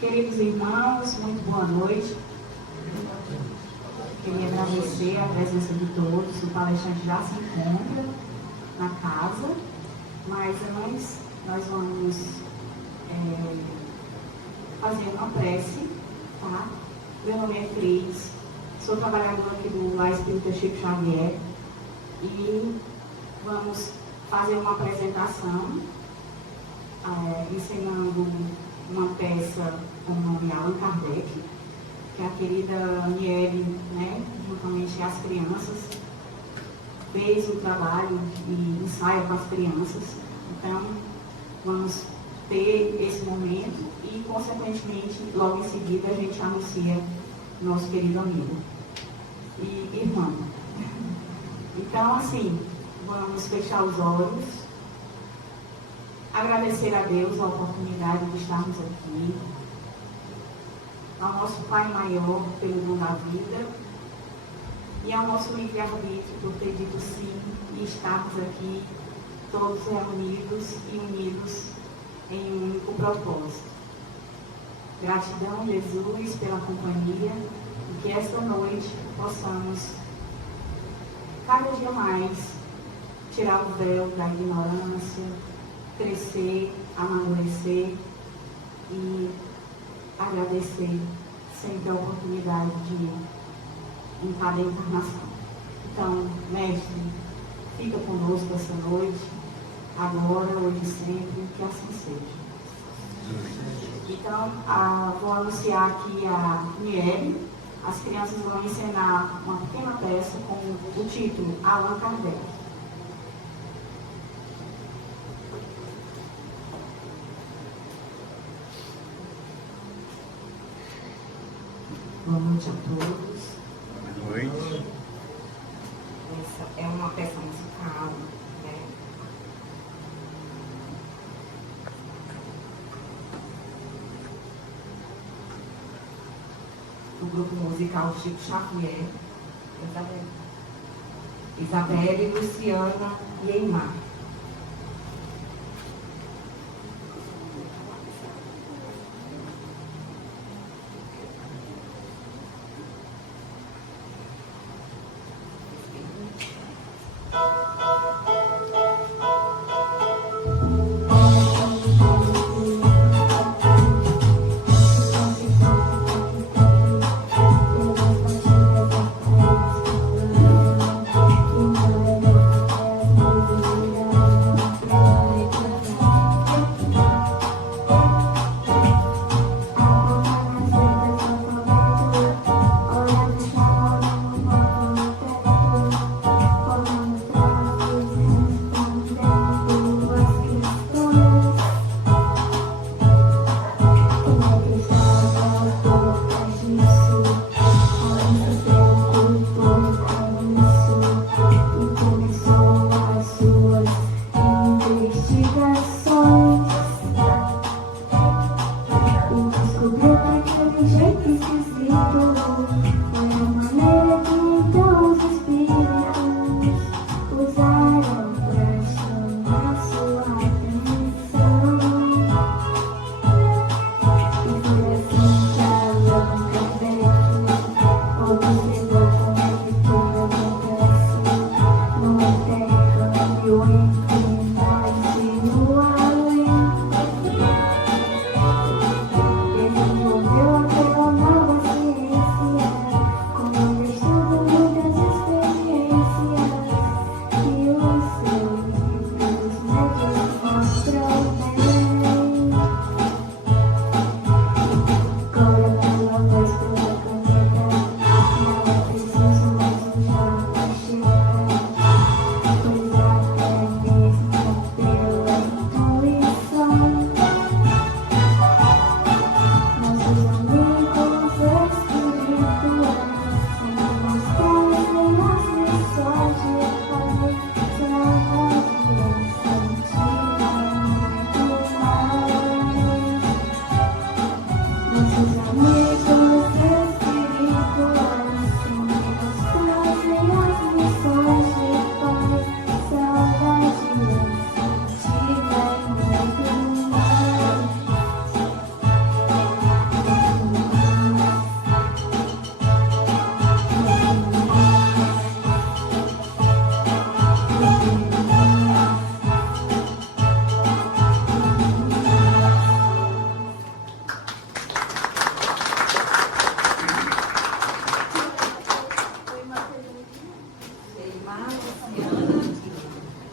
Queridos irmãos, muito boa noite. Queria agradecer a presença de todos. O palestrante já se encontra na casa, mas nós vamos fazer uma prece, tá? Meu nome é Cris, sou trabalhadora aqui do Lar Espírita Chico Xavier e vamos fazer uma apresentação ensinando uma peça com o nome Allan Kardec, que a querida Aniele, juntamente às crianças, fez um trabalho e ensaio com as crianças. Então, vamos ter esse momento e, consequentemente, logo em seguida, a gente anuncia nosso querido amigo e irmão. Então, assim, vamos fechar os olhos, agradecer a Deus a oportunidade de estarmos aqui, ao nosso Pai Maior pelo dom da vida e ao nosso livre-arbítrio por ter dito sim e estarmos aqui todos reunidos e unidos em um único propósito. Gratidão, Jesus, pela companhia e que esta noite possamos cada dia mais tirar o véu da ignorância, crescer, amadurecer e agradecer sempre a oportunidade de em cada encarnação. Então, mestre, fica conosco essa noite, agora, hoje e sempre, que assim seja. Então, vou anunciar aqui a Niele. As crianças vão encenar uma pequena peça com o título Allan Kardec. Boa noite a todos. Boa noite. Essa é uma peça musical, né? O grupo musical Chico Xavier, Isabelle, Luciana e Eimar.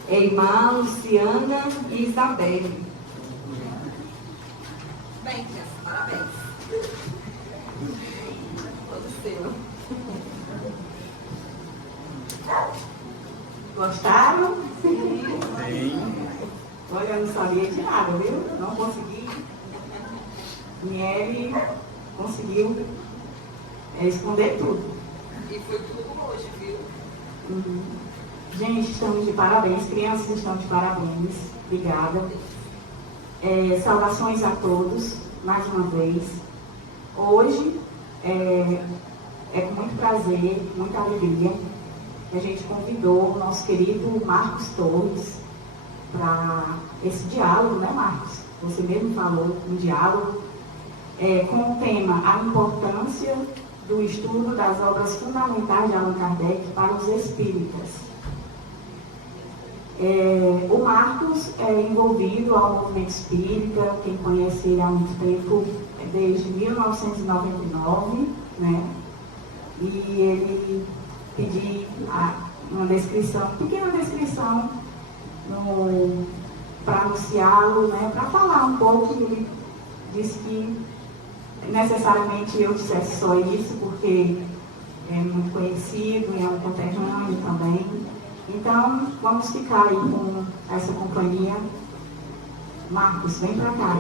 Irmã Luciana e Isabelle. Bem, criança, parabéns. Todo seu. Gostaram? Sim. Olha, eu não sabia de nada, viu? Não consegui. Miele conseguiu esconder tudo. E foi tudo hoje, viu? Uhum. Gente, estamos de parabéns. Crianças estão de parabéns. Obrigada. Saudações a todos, mais uma vez. Hoje é com muito prazer, muita alegria que a gente convidou o nosso querido Marcos Torres para esse diálogo, né, Marcos? Você mesmo falou, um diálogo com o tema A Importância do Estudo das Obras Fundamentais de Allan Kardec para os Espíritas. O Marcos é envolvido ao movimento espírita, quem conhece ele há muito tempo, desde 1999, né? E ele pediu uma descrição, pequena descrição, para anunciá-lo, né? Para falar um pouco. Ele disse que necessariamente eu dissesse só isso, porque é muito conhecido, é um conterrâneo também. Então, vamos ficar aí com essa companhia. Marcos, vem para cá.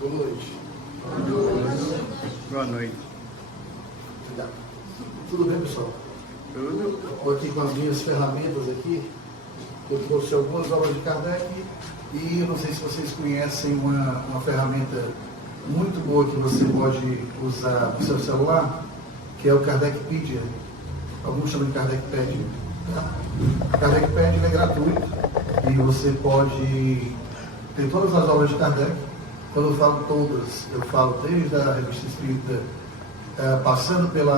Boa noite. Boa noite. Obrigado. Tudo bem, pessoal? Tudo? Estou aqui com as minhas ferramentas aqui. Eu trouxe algumas obras de Kardec e eu não sei se vocês conhecem uma ferramenta muito boa que você pode usar no seu celular, que é o Kardecpedia. Alguns chamam de Kardecpedia. Tá? Kardecpedia é gratuito e você pode ter todas as obras de Kardec. Quando eu falo todas, eu falo desde a Revista Espírita, passando pelo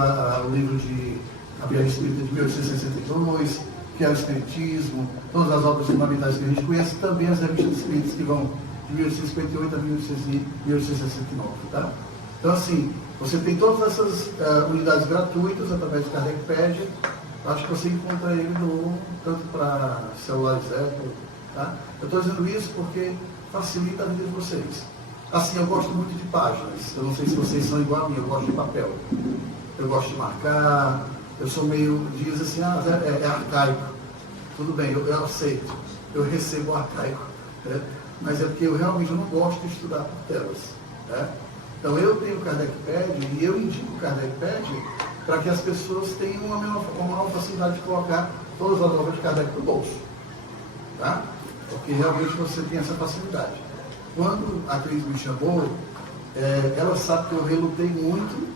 livro de A Viagem Espírita de 1862, que é o Espiritismo, todas as obras fundamentais que a gente conhece, também as revistas espíritas que vão de 1858 a 1869. Tá? Então, assim, você tem todas essas unidades gratuitas através do Kardecpedia. Acho que você encontra ele tanto para celulares Apple. Tá? Eu estou dizendo isso porque facilita a vida de vocês. Assim, eu gosto muito de páginas. Eu não sei se vocês são igual a mim, eu gosto de papel. Eu gosto de marcar. Eu sou meio, diz assim, é arcaico. Tudo bem, eu aceito. Eu recebo o arcaico. Né? Mas é porque eu realmente não gosto de estudar por telas. Né? Então, eu tenho o Kardecpedia e eu indico o Kardecpedia para que as pessoas tenham uma maior facilidade de colocar todas as obras de Kardec no bolso. Tá? Porque realmente você tem essa facilidade. Quando a Cris me chamou, ela sabe que eu relutei muito,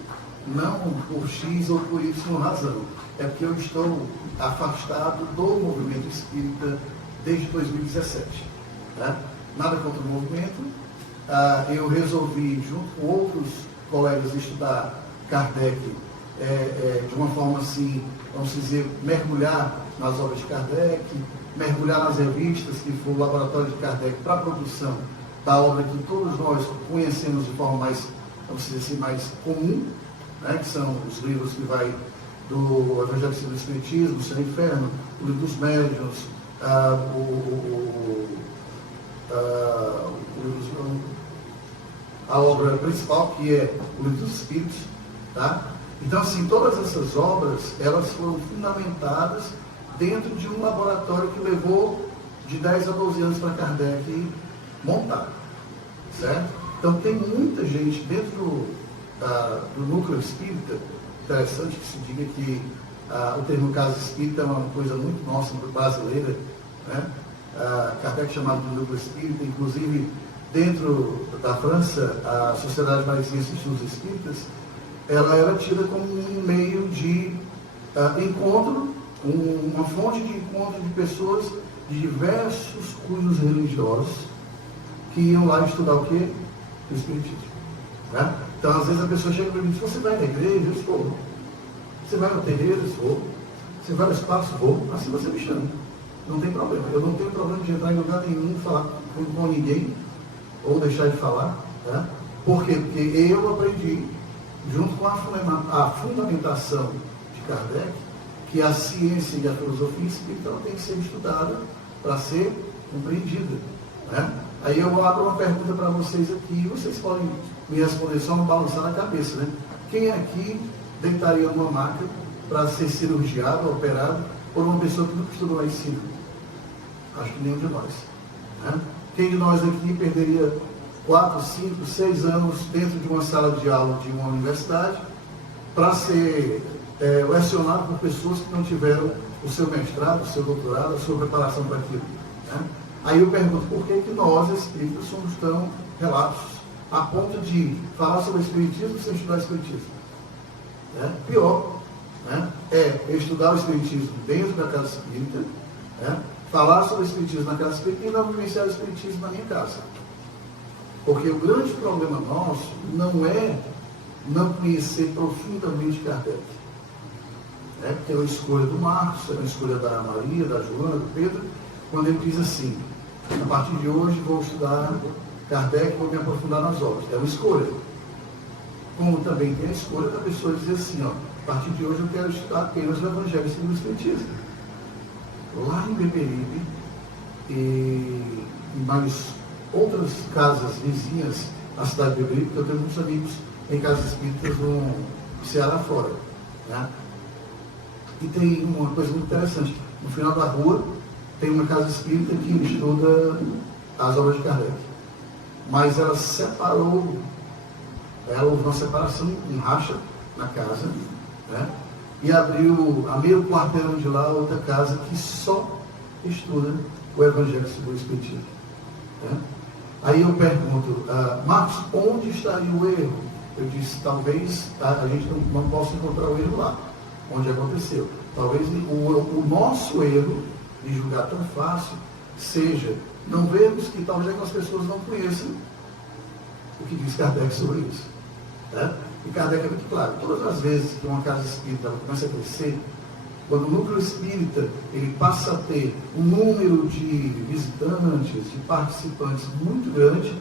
não por X ou por Y razão. É porque eu estou afastado do movimento espírita desde 2017. Tá? Nada contra o movimento. Eu resolvi, junto com outros colegas, estudar Kardec de uma forma assim, vamos dizer, mergulhar nas obras de Kardec, mergulhar nas revistas, que foi o laboratório de Kardec para a produção da obra que todos nós conhecemos de forma mais, vamos dizer assim, mais comum, né, que são os livros que vai do Evangelho segundo o Espiritismo, o Céu e o Inferno, o Livro dos Médiuns, a obra principal, que é o Livro dos Espíritos. Tá? Então, assim, todas essas obras, elas foram fundamentadas dentro de um laboratório que levou de 10 a 12 anos para Kardec montar, certo? Então, tem muita gente dentro do núcleo espírita. Interessante que se diga que o termo casa espírita é uma coisa muito nossa, muito brasileira, né? Kardec chamado de núcleo espírita, inclusive dentro da França, a Sociedade Parisiense de Estudos Espíritas, ela era tida como um meio de encontro, uma fonte de encontro de pessoas de diversos cunhos religiosos que iam lá estudar o quê? O Espiritismo. Né? Então, às vezes a pessoa chega para mim e diz: você vai na igreja? Eu vou. Você vai no terreiro? Eu vou. Você vai no espaço? Vou. Assim você me chama. Não tem problema. Eu não tenho problema de entrar em lugar nenhum, falar com ninguém, ou deixar de falar. Tá? Por quê? Porque eu aprendi, junto com a fundamentação de Kardec, que a ciência e a filosofia espírita ela tem que ser estudada para ser compreendida. Né? Aí eu abro uma pergunta para vocês aqui, e vocês podem me responder só no balançar a cabeça. Né? Quem aqui deitaria numa maca para ser cirurgiado, operado, por uma pessoa que nunca estudou medicina? Acho que nenhum de nós. Né? Quem de nós aqui perderia 4, 5, 6 anos dentro de uma sala de aula de uma universidade para ser lecionado por pessoas que não tiveram o seu mestrado, o seu doutorado, a sua preparação para aquilo? Né? Aí eu pergunto, por que nós, espíritas, somos tão relapsos a ponto de falar sobre o espiritismo sem estudar o espiritismo? Né? Pior, né? É estudar o espiritismo dentro da casa espírita, né? Falar sobre o espiritismo na casa espírita e não vivenciar o espiritismo na minha casa. Porque o grande problema nosso não é não conhecer profundamente Kardec. Porque é uma escolha do Marcos, é uma escolha da Maria, da Joana, do Pedro, quando ele diz assim, a partir de hoje vou estudar Kardec, vou me aprofundar nas obras. É uma escolha. Como também tem a escolha da pessoa dizer assim, ó, a partir de hoje eu quero estudar apenas o Evangelho segundo o Espiritismo. Lá em Beberibe e mais outras casas vizinhas à cidade de Beberibe, porque eu tenho muitos amigos em casas espíritas no Ceará fora. Né? E tem uma coisa muito interessante. No final da rua tem uma casa espírita que estuda as obras de Kardec. Mas ela separou, houve uma separação, um racha na casa, né? E abriu a meio quarteirão de lá outra casa que só estuda o Evangelho segundo o Espiritismo. Né? Aí eu pergunto, Marcos, onde estaria o erro? Eu disse, talvez a gente não possa encontrar o erro lá, onde aconteceu. Talvez o nosso erro de julgar tão fácil seja não vermos que talvez algumas pessoas não conheçam o que diz Kardec sobre isso. Né? E Kardec é muito claro, todas as vezes que uma casa espírita começa a crescer, quando o núcleo espírita ele passa a ter um número de visitantes, de participantes muito grande,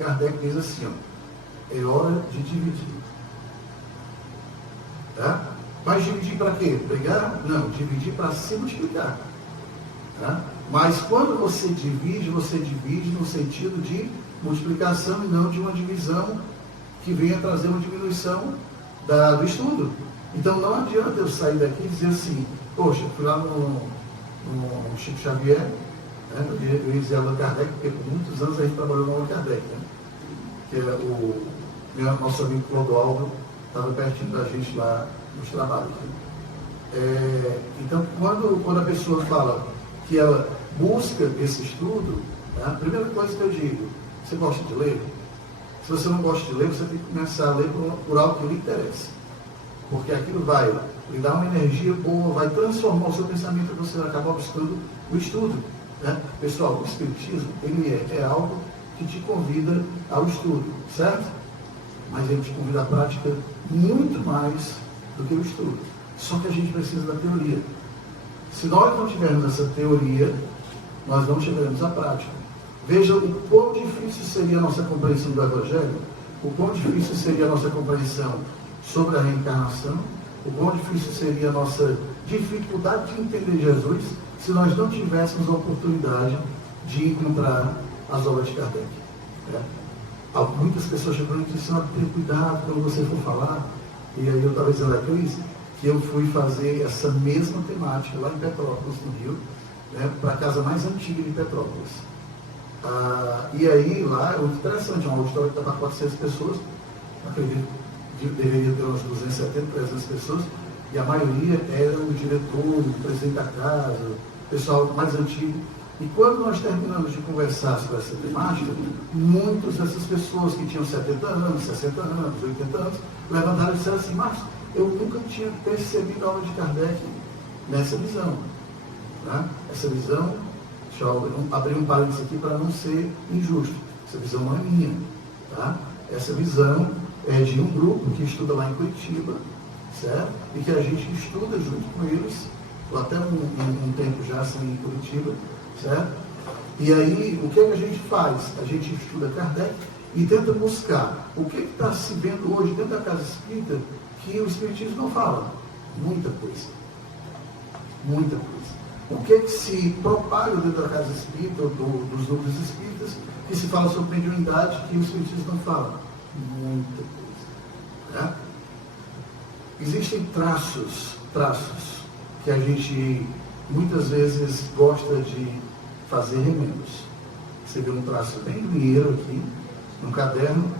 Kardec diz assim, ó, é hora de dividir. Tá? Mas dividir para quê? Brigar? Não, dividir para se multiplicar. Tá? Mas quando você divide no sentido de multiplicação e não de uma divisão que venha trazer uma diminuição do estudo. Então não adianta eu sair daqui e dizer assim, poxa, fui lá no Chico Xavier, né, eu ia dizer Allan Kardec, porque por muitos anos a gente trabalhou no Allan Kardec, né, que era nosso amigo Clodoaldo, estava pertinho da gente lá nos trabalhos. Né. Então quando a pessoa fala que ela busca esse estudo, né, a primeira coisa que eu digo, você gosta de ler? Se você não gosta de ler, você tem que começar a ler por algo que lhe interessa. Porque aquilo vai lhe dar uma energia boa, vai transformar o seu pensamento e você vai acabar buscando o estudo. Né? Pessoal, o Espiritismo, ele é algo que te convida ao estudo, certo? Mas ele te convida à prática muito mais do que o estudo. Só que a gente precisa da teoria. Se nós não tivermos essa teoria, nós não chegaremos à prática. Veja o quão difícil seria a nossa compreensão do Evangelho, o quão difícil seria a nossa compreensão sobre a reencarnação, o quão difícil seria a nossa dificuldade de entender Jesus se nós não tivéssemos a oportunidade de encontrar as obras de Kardec. Muitas pessoas chegam e dizem, tenha cuidado quando você for falar, e aí eu estava dizendo a Cris que eu fui fazer essa mesma temática lá em Petrópolis, no Rio, né, para a casa mais antiga de Petrópolis. E aí lá é muito interessante, é um auditório que está para 400 pessoas, acredito que deveria ter umas 270, 300 pessoas, e a maioria era o diretor, o presidente da casa, o pessoal mais antigo. E quando nós terminamos de conversar sobre essa temática, muitas dessas pessoas que tinham 70 anos, 60 anos, 80 anos, levantaram e disseram assim, Marcos, eu nunca tinha percebido a obra de Kardec nessa visão. Né? Essa visão, deixa eu abrir um parênteses aqui para não ser injusto, essa visão não é minha. Tá? Essa visão é de um grupo que estuda lá em Curitiba, certo? E que a gente estuda junto com eles, até um tempo já assim em Curitiba, certo? E aí, o que é que a gente faz? A gente estuda Kardec e tenta buscar o que está se vendo hoje dentro da casa espírita que o Espiritismo não fala. Muita coisa. Muita coisa. O que se propaga dentro da casa espírita, dos núcleos espíritas, que se fala sobre mediunidade, que os espiritistas não falam? Muita coisa. Né? Existem traços que a gente muitas vezes gosta de fazer remendos. Você vê um traço bem ligeiro aqui, no caderno,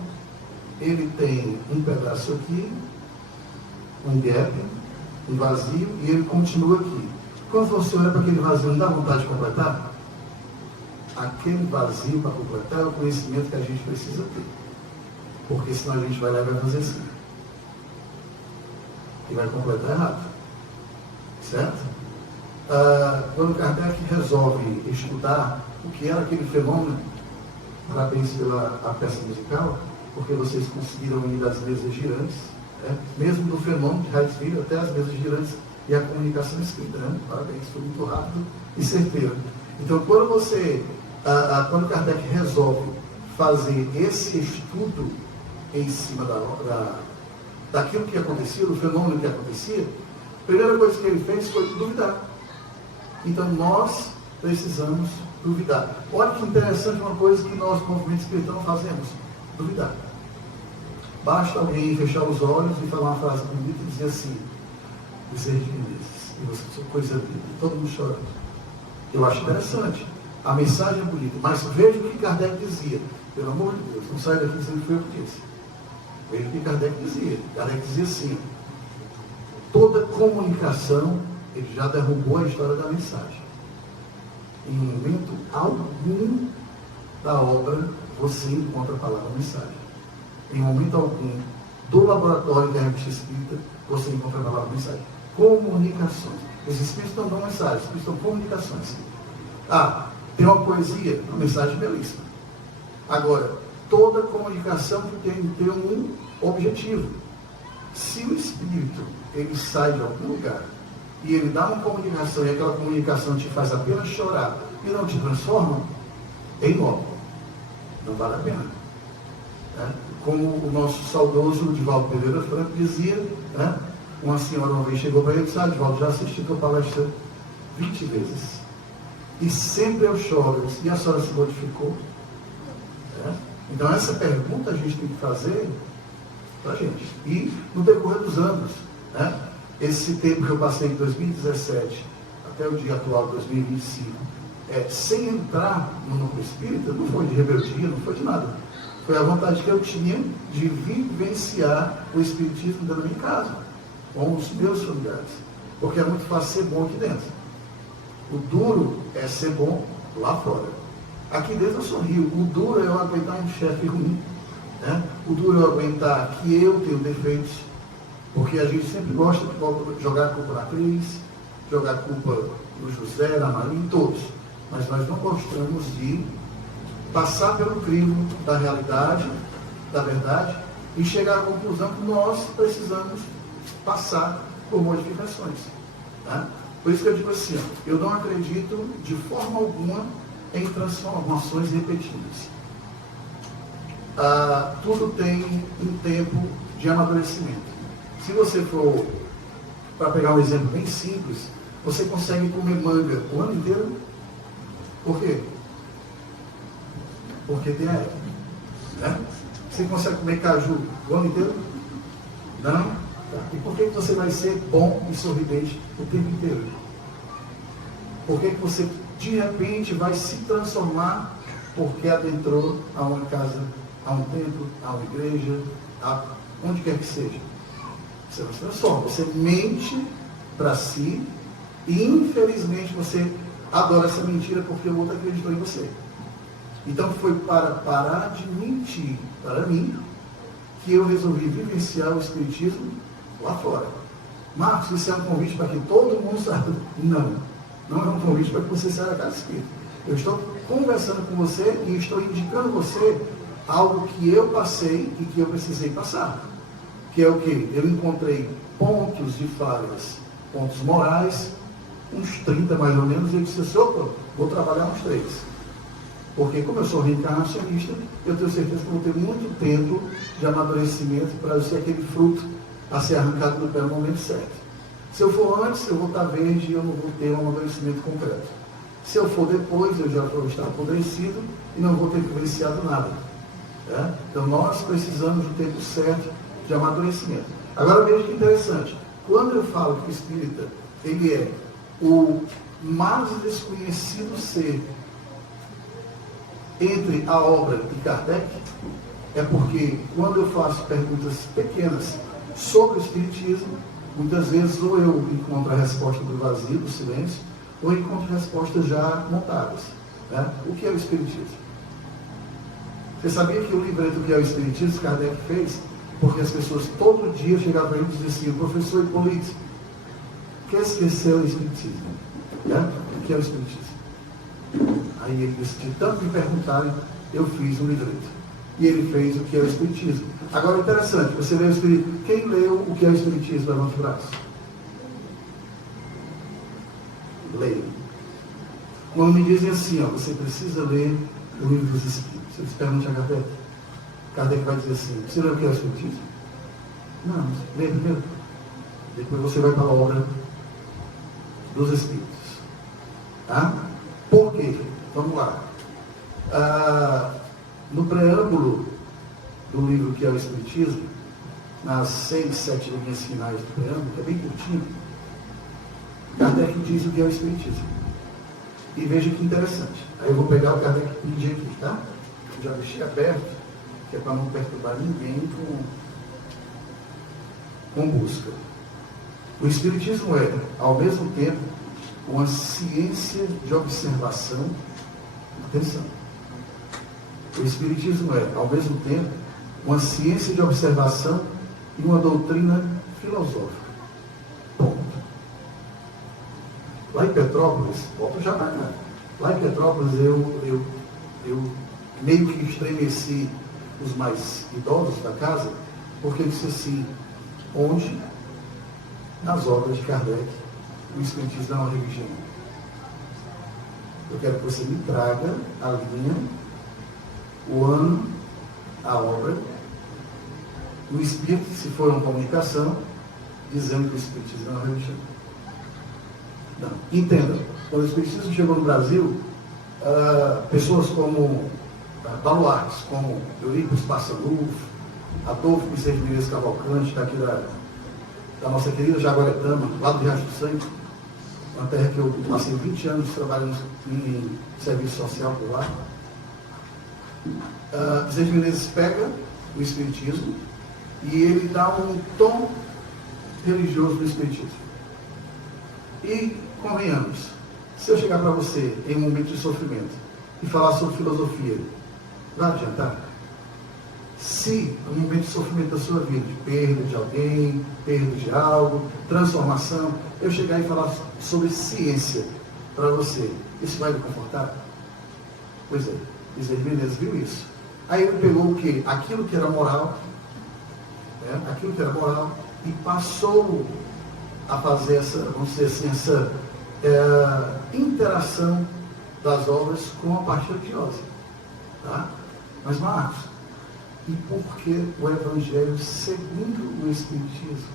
ele tem um pedaço aqui, um gap, um vazio, e ele continua aqui. Quando você olha para aquele vazio, não dá vontade de completar? Aquele vazio para completar é o conhecimento que a gente precisa ter. Porque senão a gente vai lá e vai fazer assim. E vai completar errado. Certo? Quando Kardec resolve estudar o que era aquele fenômeno, parabéns pela peça musical, porque vocês conseguiram ir das mesas girantes, né? Mesmo do fenômeno de Heidfeld até as mesas girantes e a comunicação escrita, né? Parabéns, foi muito rápido e certeiro. Então, quando Kardec resolve fazer esse estudo em cima daquilo que acontecia, do fenômeno que acontecia, a primeira coisa que ele fez foi duvidar. Então, nós precisamos duvidar. Olha que interessante uma coisa que nós, movimento espírita, não fazemos: duvidar. Basta alguém fechar os olhos e falar uma frase bonita e dizer assim: dizer de Menezes, e você sou coisa linda, e todo mundo chora. Eu acho interessante, a mensagem é bonita, mas veja o que Kardec dizia. Pelo amor de Deus, não sai daqui dizendo que foi eu que disse. Veja o que Kardec dizia. Kardec dizia assim: toda comunicação, ele já derrubou a história da mensagem. Em momento algum da obra você encontra a palavra mensagem. Em momento algum do laboratório da revista espírita você encontra a palavra mensagem. Comunicações. Os espíritos não dão mensagens, os espíritos dão comunicações. Tem uma poesia, uma mensagem belíssima. Agora, toda comunicação que tem que ter um objetivo. Se o espírito ele sai de algum lugar e ele dá uma comunicação e aquela comunicação te faz apenas chorar e não te transforma, é inócuo. Não vale a pena. Né? Como o nosso saudoso Divaldo Pereira Franco dizia, né? Uma senhora uma vez chegou para ele e disse: Divaldo, já assisti tua palestra 20 vezes. E sempre eu choro. E a senhora se modificou? Então essa pergunta a gente tem que fazer para a gente. E no decorrer dos anos, né? Esse tempo que eu passei de 2017 até o dia atual, 2025, sem entrar no núcleo espírita, não foi de rebeldia, não foi de nada. Foi a vontade que eu tinha de vivenciar o espiritismo dentro da minha casa, com os meus familiares. Porque é muito fácil ser bom aqui dentro. O duro é ser bom lá fora. Aqui dentro eu sorrio. O duro é eu aguentar um chefe ruim. Né? O duro é eu aguentar que eu tenho defeitos. Porque a gente sempre gosta de jogar a culpa na Cris, jogar a culpa no José, na Maria, em todos. Mas nós não gostamos de passar pelo crivo da realidade, da verdade, e chegar à conclusão que nós precisamos passar por modificações. Tá? Por isso que eu digo assim: eu não acredito de forma alguma em transformações repetidas. Tudo tem um tempo de amadurecimento. Se você for, para pegar um exemplo bem simples, você consegue comer manga o ano inteiro? Por quê? Porque tem a época. Né? Você consegue comer caju o ano inteiro? Não? Tá. E por que você vai ser bom e sorridente o tempo inteiro? Por que você de repente vai se transformar porque adentrou a uma casa, a um templo, a uma igreja, onde quer que seja? Você não se transforma, você mente para si e infelizmente você adora essa mentira porque o outro acreditou em você. Então foi para parar de mentir para mim que eu resolvi vivenciar o espiritismo lá fora. Marcos, isso é um convite para que todo mundo saiba? Não é um convite para que você saia da casa espírita. Eu estou conversando com você e estou indicando a você algo que eu passei e que eu precisei passar. Que é o quê? Eu encontrei pontos de falhas, pontos morais, uns 30 mais ou menos, e eu disse assim: opa, vou trabalhar uns 3. Porque como eu sou reencarnacionista, eu tenho certeza que vou ter muito tempo de amadurecimento para eu ser aquele fruto a ser arrancado do pé no momento certo. Se eu for antes, eu vou estar verde e eu não vou ter um amadurecimento concreto. Se eu for depois, eu já vou estar apodrecido e não vou ter vivenciado nada. Né? Então, nós precisamos do tempo certo de amadurecimento. Agora, veja que interessante. Quando eu falo que o espírita, ele é o mais desconhecido ser entre a obra de Kardec, é porque quando eu faço perguntas pequenas sobre o espiritismo, muitas vezes ou eu encontro a resposta do vazio, do silêncio, ou encontro respostas já montadas. Né? O que é o espiritismo? Você sabia que o livreto que é o espiritismo, Kardec fez, porque as pessoas todo dia chegavam para ele e diziam assim, professor Hipólito, quer esquecer o espiritismo? Né? O que é o espiritismo? Aí ele disse, de tanto me perguntarem, eu fiz um livreto. E ele fez o que é o espiritismo. Agora, interessante, você lê o espiritismo. Quem leu o que é o espiritismo? Levanta o braço. Leia. Quando me dizem assim, ó, você precisa ler o livro dos Espíritos. Eles perguntam a Kardec. Kardec vai dizer assim, você leu o que é o espiritismo? Não, lê primeiro. Depois você vai para a obra dos Espíritos. Tá? Por quê? Vamos lá. No preâmbulo do livro que é o Espiritismo, nas 6, 7 linhas finais do preâmbulo, que é bem curtinho, Kardec diz o que é o Espiritismo. E veja que interessante. Aí eu vou pegar o Kardec e pedir aqui, tá? Eu já deixei aberto, que é para não perturbar ninguém com busca. O Espiritismo é, ao mesmo tempo, uma ciência de observação. Atenção. O Espiritismo é, ao mesmo tempo, uma ciência de observação e uma doutrina filosófica. Ponto. Lá em Petrópolis, volto já para cá. Lá em Petrópolis eu meio que estremeci os mais idosos da casa, porque eu disse assim, onde, nas obras de Kardec, o Espiritismo não é uma religião. Eu quero que você me traga a linha, o ano, a obra, o Espírito, se for uma comunicação, dizendo que o Espiritismo não é uma religião. Não. Entenda, quando o Espiritismo chegou no Brasil, pessoas como baluartes, como Eurípides Passanufo, Adolfo Vicente Menezes Cavalcante, daqui da nossa querida Jaguaretama, lá do Riacho do Sangue, uma terra que eu passei 20 anos trabalhando em serviço social por lá. Vicente Menezes pega o Espiritismo e ele dá um tom religioso do Espiritismo. E, convenhamos, se eu chegar para você em um momento de sofrimento e falar sobre filosofia, vai adiantar? Se, no momento de sofrimento da sua vida, de perda de alguém, perda de algo, transformação, eu chegar e falar sobre ciência para você, isso vai me confortar? Pois é, Bezerra de Menezes viu isso. Aí ele pegou o quê? Aquilo que era moral, e passou a fazer essa, vamos dizer assim, essa interação das obras com a parte religiosa. Tá? Mas, Marcos, e por que o Evangelho segundo o Espiritismo?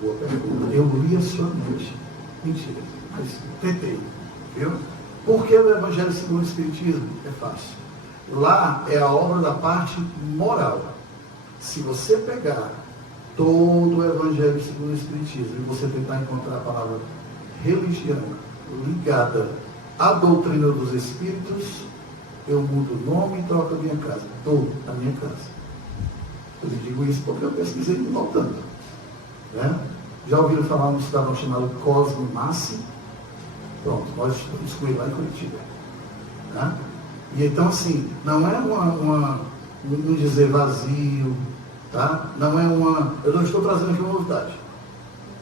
Boa pergunta. Eu li a sua mente. Mentira, mas tentei. Viu? Por que o Evangelho segundo o Espiritismo? É fácil. Lá é a obra da parte moral. Se você pegar todo o Evangelho segundo o Espiritismo e você tentar encontrar a palavra religião ligada à doutrina dos Espíritos, eu mudo o nome e troco a minha casa. Estou na minha casa. Eu lhe digo isso porque eu pesquisei voltando. Né? Já ouviram falar num cidadão chamado Cosme Massi? Pronto, nós estamos com ele lá em Curitiba. Né? E então, assim, não é um dizer vazio, tá? Não é uma... Eu não estou trazendo aqui uma novidade.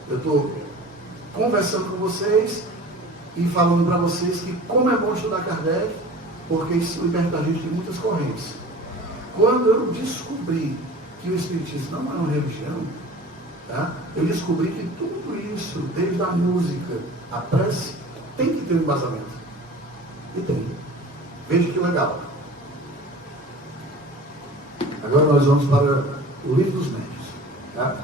Eu estou conversando com vocês e falando para vocês que como é bom estudar Kardec, porque isso liberta a gente de muitas correntes. Quando eu descobri que o Espiritismo não é uma religião, tá? Eu descobri que tudo isso, desde a música, a prece, tem que ter um embasamento. E tem. Veja que legal. Agora nós vamos para o Livro dos Médiuns. Tá?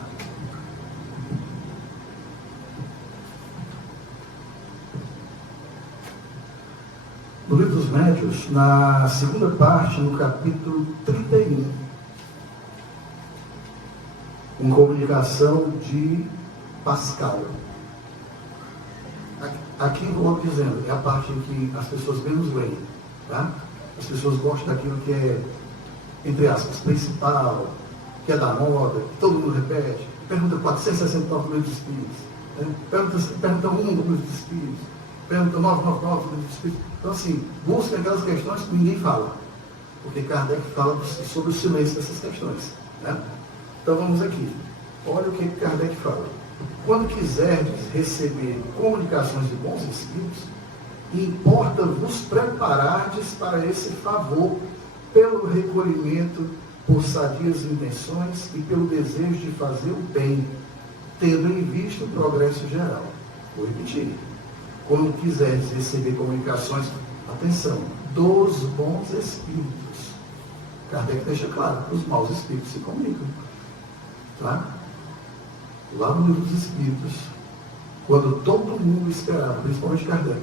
do Livro dos Médiuns, na segunda parte, no capítulo 31, com comunicação de Pascal. Aqui eu vou dizendo, é a parte em que as pessoas menos leem, tá? As pessoas gostam daquilo que é, entre aspas, principal, que é da moda, que todo mundo repete. Pergunta 469 do Livro dos Espíritos, né? Pergunta 1 do Livro dos Espíritos, pergunta 999 do Livro dos Espíritos. Então, assim, busca aquelas questões que ninguém fala, porque Kardec fala sobre o silêncio dessas questões, né? Então, vamos aqui. Olha o que Kardec fala. Quando quiserdes receber comunicações de bons espíritos, importa vos preparardes para esse favor, pelo recolhimento, por sadias intenções e pelo desejo de fazer o bem, tendo em vista o progresso geral. Vou repetir. Quando quiserdes receber comunicações, atenção, dos bons espíritos. Kardec deixa claro que os maus espíritos se comunicam. Tá? Lá no Livro dos Espíritos, quando todo mundo esperava, principalmente Kardec,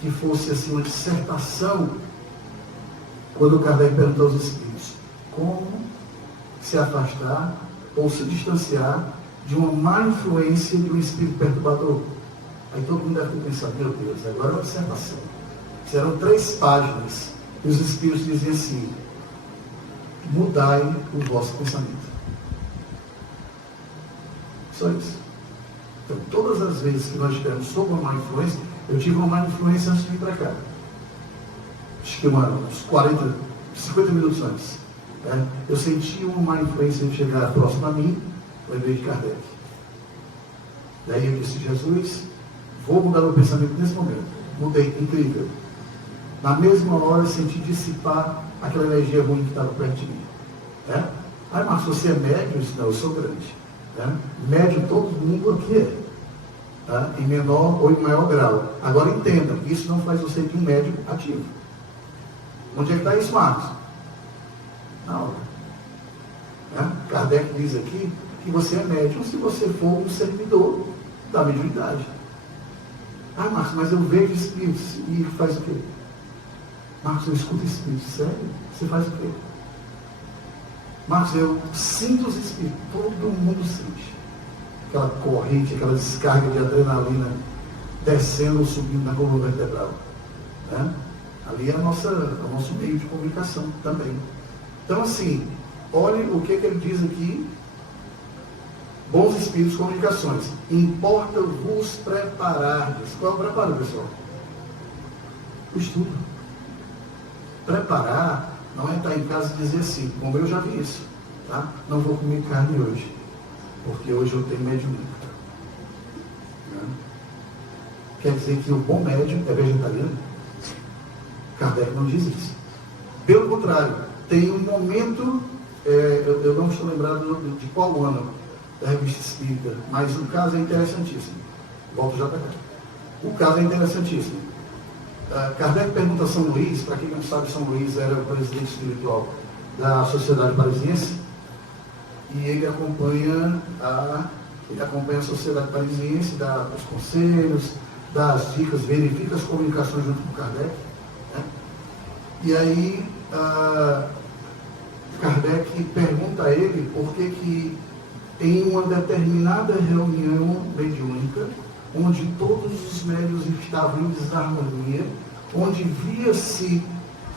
que fosse assim uma dissertação, quando Kardec perguntou aos espíritos como se afastar ou se distanciar de uma má influência de um espírito perturbador. Aí todo mundo deve ter pensado, meu Deus, agora é uma dissertação. Serão 3 páginas, e os espíritos diziam assim: mudai o vosso pensamento. Só isso. Então, todas as vezes que nós tivemos sobre uma má influência, eu tive uma má influência antes de vir para cá. Acho que uns 40, 50 minutos antes. Né? Eu senti uma má influência de chegar próximo a mim, lembrei de Kardec. Daí eu disse, Jesus, vou mudar meu pensamento nesse momento. Mudei, incrível. Na mesma hora eu senti dissipar aquela energia ruim que estava perto de mim. Né? Aí, Marcos, você é médium? Eu disse, não, eu sou grande. Né? Médium todo mundo aqui é. Tá? Em menor ou em maior grau. Agora entenda, isso não faz você de um médium ativo. Onde é que está isso, Marcos? Na hora. Né? Kardec diz aqui que você é médium se você for um servidor da mediunidade. Ah, Marcos, mas eu vejo espíritos. E faz o quê? Marcos, eu escuto espíritos. Sério? Você faz o quê? Marcos, eu sinto os espíritos. Todo mundo sente. Aquela corrente, aquela descarga de adrenalina descendo ou subindo na coluna vertebral. Né? Ali é o nosso meio de comunicação também. Então, assim, olhe o que ele diz aqui. Bons espíritos, comunicações. Importa vos preparardes. Qual é o preparo, pessoal? O estudo. Preparar não é estar em casa e dizer assim, como eu já vi isso, tá? Não vou comer carne hoje, porque hoje eu tenho mediúnica. Né? Quer dizer que o bom médium é vegetariano? Kardec não diz isso. Pelo contrário, tem um momento, eu não estou lembrado de qual ano da revista espírita, mas o caso é interessantíssimo. Volto já para cá. O caso é interessantíssimo. Kardec pergunta a São Luís, para quem não sabe, São Luís era o presidente espiritual da Sociedade Parisiense, e ele acompanha a Sociedade Parisiense, dá os conselhos, dá as dicas, verifica as comunicações junto com Kardec. Né? E aí, Kardec pergunta a ele por que em uma determinada reunião mediúnica, onde todos os médiuns estavam em desarmonia, onde via-se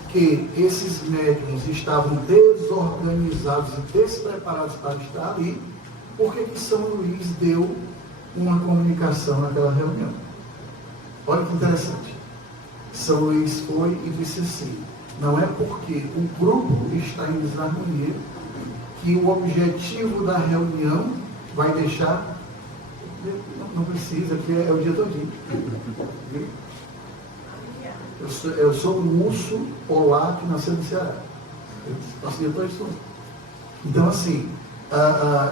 que esses médiuns estavam desorganizados e despreparados para estar ali, por que São Luís deu uma comunicação naquela reunião? Olha que interessante. São Luís foi e disse assim, não é porque o grupo está em desarmonia que o objetivo da reunião vai deixar... Não precisa, que é o dia todinho. Eu sou um urso polar que nasceu no Ceará. Eu passo o dia todo. Então, assim,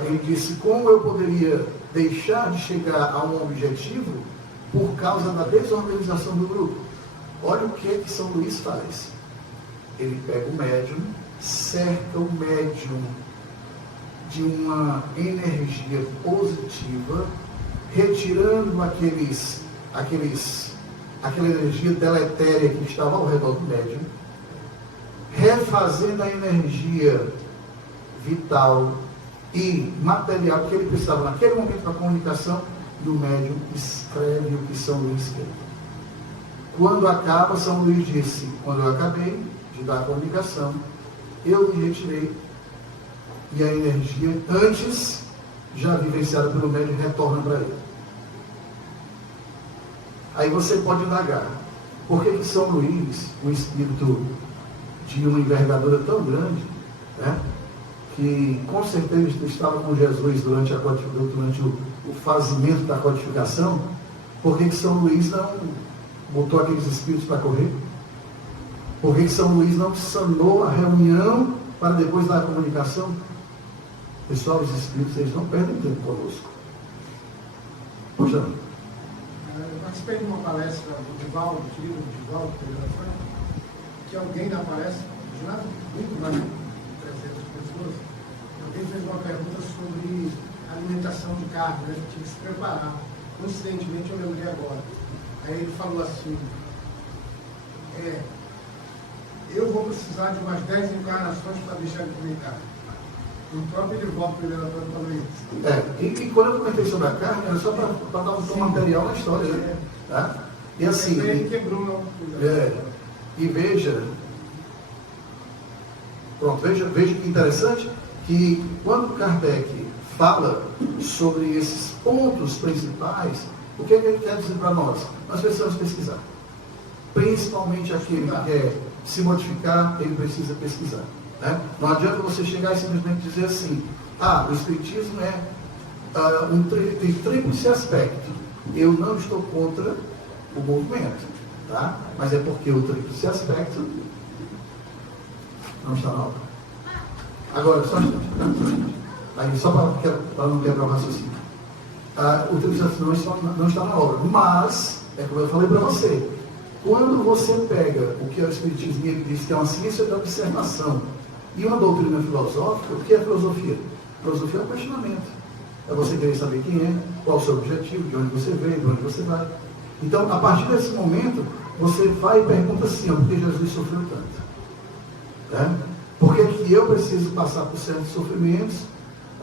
ele disse, como eu poderia deixar de chegar a um objetivo por causa da desorganização do grupo? Olha o que São Luís faz. Ele pega o médium, cerca o médium de uma energia positiva, retirando aqueles aquela energia deletéria que estava ao redor do médium, refazendo a energia vital e material que ele precisava naquele momento para a comunicação, e o médium escreve o que São Luís quer. Quando acaba, São Luís disse: quando eu acabei de dar a comunicação, eu me retirei e a energia, antes já vivenciada pelo médium, retorna para ele. Aí você pode indagar: por que São Luís, um espírito de uma envergadura tão grande, né, que com certeza estava com Jesus durante o fazimento da codificação, por que São Luís não botou aqueles espíritos para correr? Por que São Luís não sanou a reunião para depois dar a comunicação? Pessoal, os espíritos, eles não perdem tempo conosco. Poxa. Eu participei de uma palestra do Divaldo, que alguém na palestra, muito mais de 300 pessoas, alguém fez uma pergunta sobre alimentação de carne, né? Tinha que se preparar. Coincidentemente, eu lembrei agora. Aí ele falou assim: eu vou precisar de umas 10 encarnações para deixar de comer carne. O próprio Divaldo primeiro falou isso. E quando eu comentei sobre a carne, era só para dar um tom material na história. Né? Tá? E assim. Ele quebrou, e veja. Pronto, veja que interessante que quando Kardec fala sobre esses pontos principais, o que é que ele quer dizer para nós? Nós precisamos pesquisar. Principalmente aquele que quer se modificar, ele precisa pesquisar. Né? Não adianta você chegar e simplesmente dizer assim: o Espiritismo tem tríplice aspecto. Eu não estou contra o movimento, tá? Mas é porque o tríplice aspecto não está na obra. Agora, só para não quebrar o raciocínio. O tríplice aspecto não está na obra, mas, é como eu falei para você, quando você pega o que é o Espiritismo e ele diz que é uma ciência da observação e uma doutrina filosófica, o que é filosofia? Filosofia é um questionamento. É você querer saber quem é, qual é o seu objetivo, de onde você veio, de onde você vai. Então, a partir desse momento, você vai e pergunta assim: por que Jesus sofreu tanto? Né? Por que que eu preciso passar por certos sofrimentos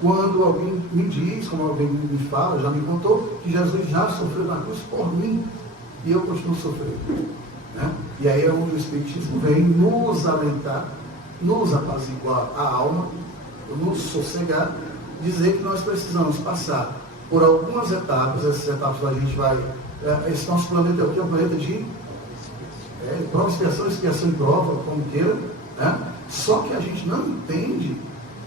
quando alguém me diz, como alguém me fala, já me contou, que Jesus já sofreu na cruz por mim e eu continuo sofrendo? Né? E aí é onde o Espiritismo vem nos alentar, nos apaziguar a alma, nos sossegar, dizer que nós precisamos passar por algumas etapas. Essas etapas a gente vai... esse nosso planeta é o que? É um planeta de prova, expiação e prova, como queira, né? Só que a gente não entende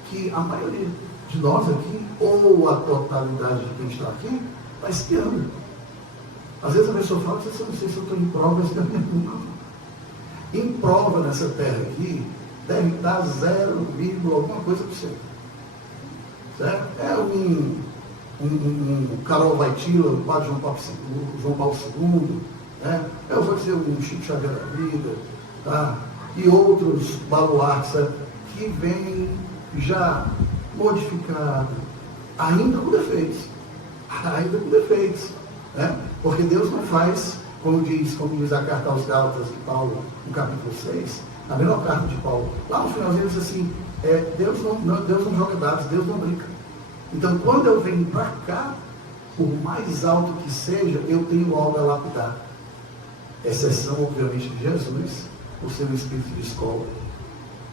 que a maioria de nós aqui, ou a totalidade de quem está aqui, está espiando. Às vezes a pessoa fala: eu não sei se eu estou em prova, em prova nessa terra aqui, deve estar 0, alguma coisa por cento. Certo? É um Carol Wojtyla, o padre João Paulo II, né? Eu vou dizer um Chico Xavier da vida, tá? E outros baluartes, sabe? Que vêm já modificados, ainda com defeitos, né? Porque Deus não faz, como diz a carta aos Gálatas de Paulo, no capítulo 6, a melhor carta de Paulo, lá no finalzinho ele diz assim: Deus não joga dados, Deus não brinca. Então, quando eu venho para cá, por mais alto que seja, eu tenho algo a lapidar. Exceção, obviamente, de Jesus, por ser um espírito de escola.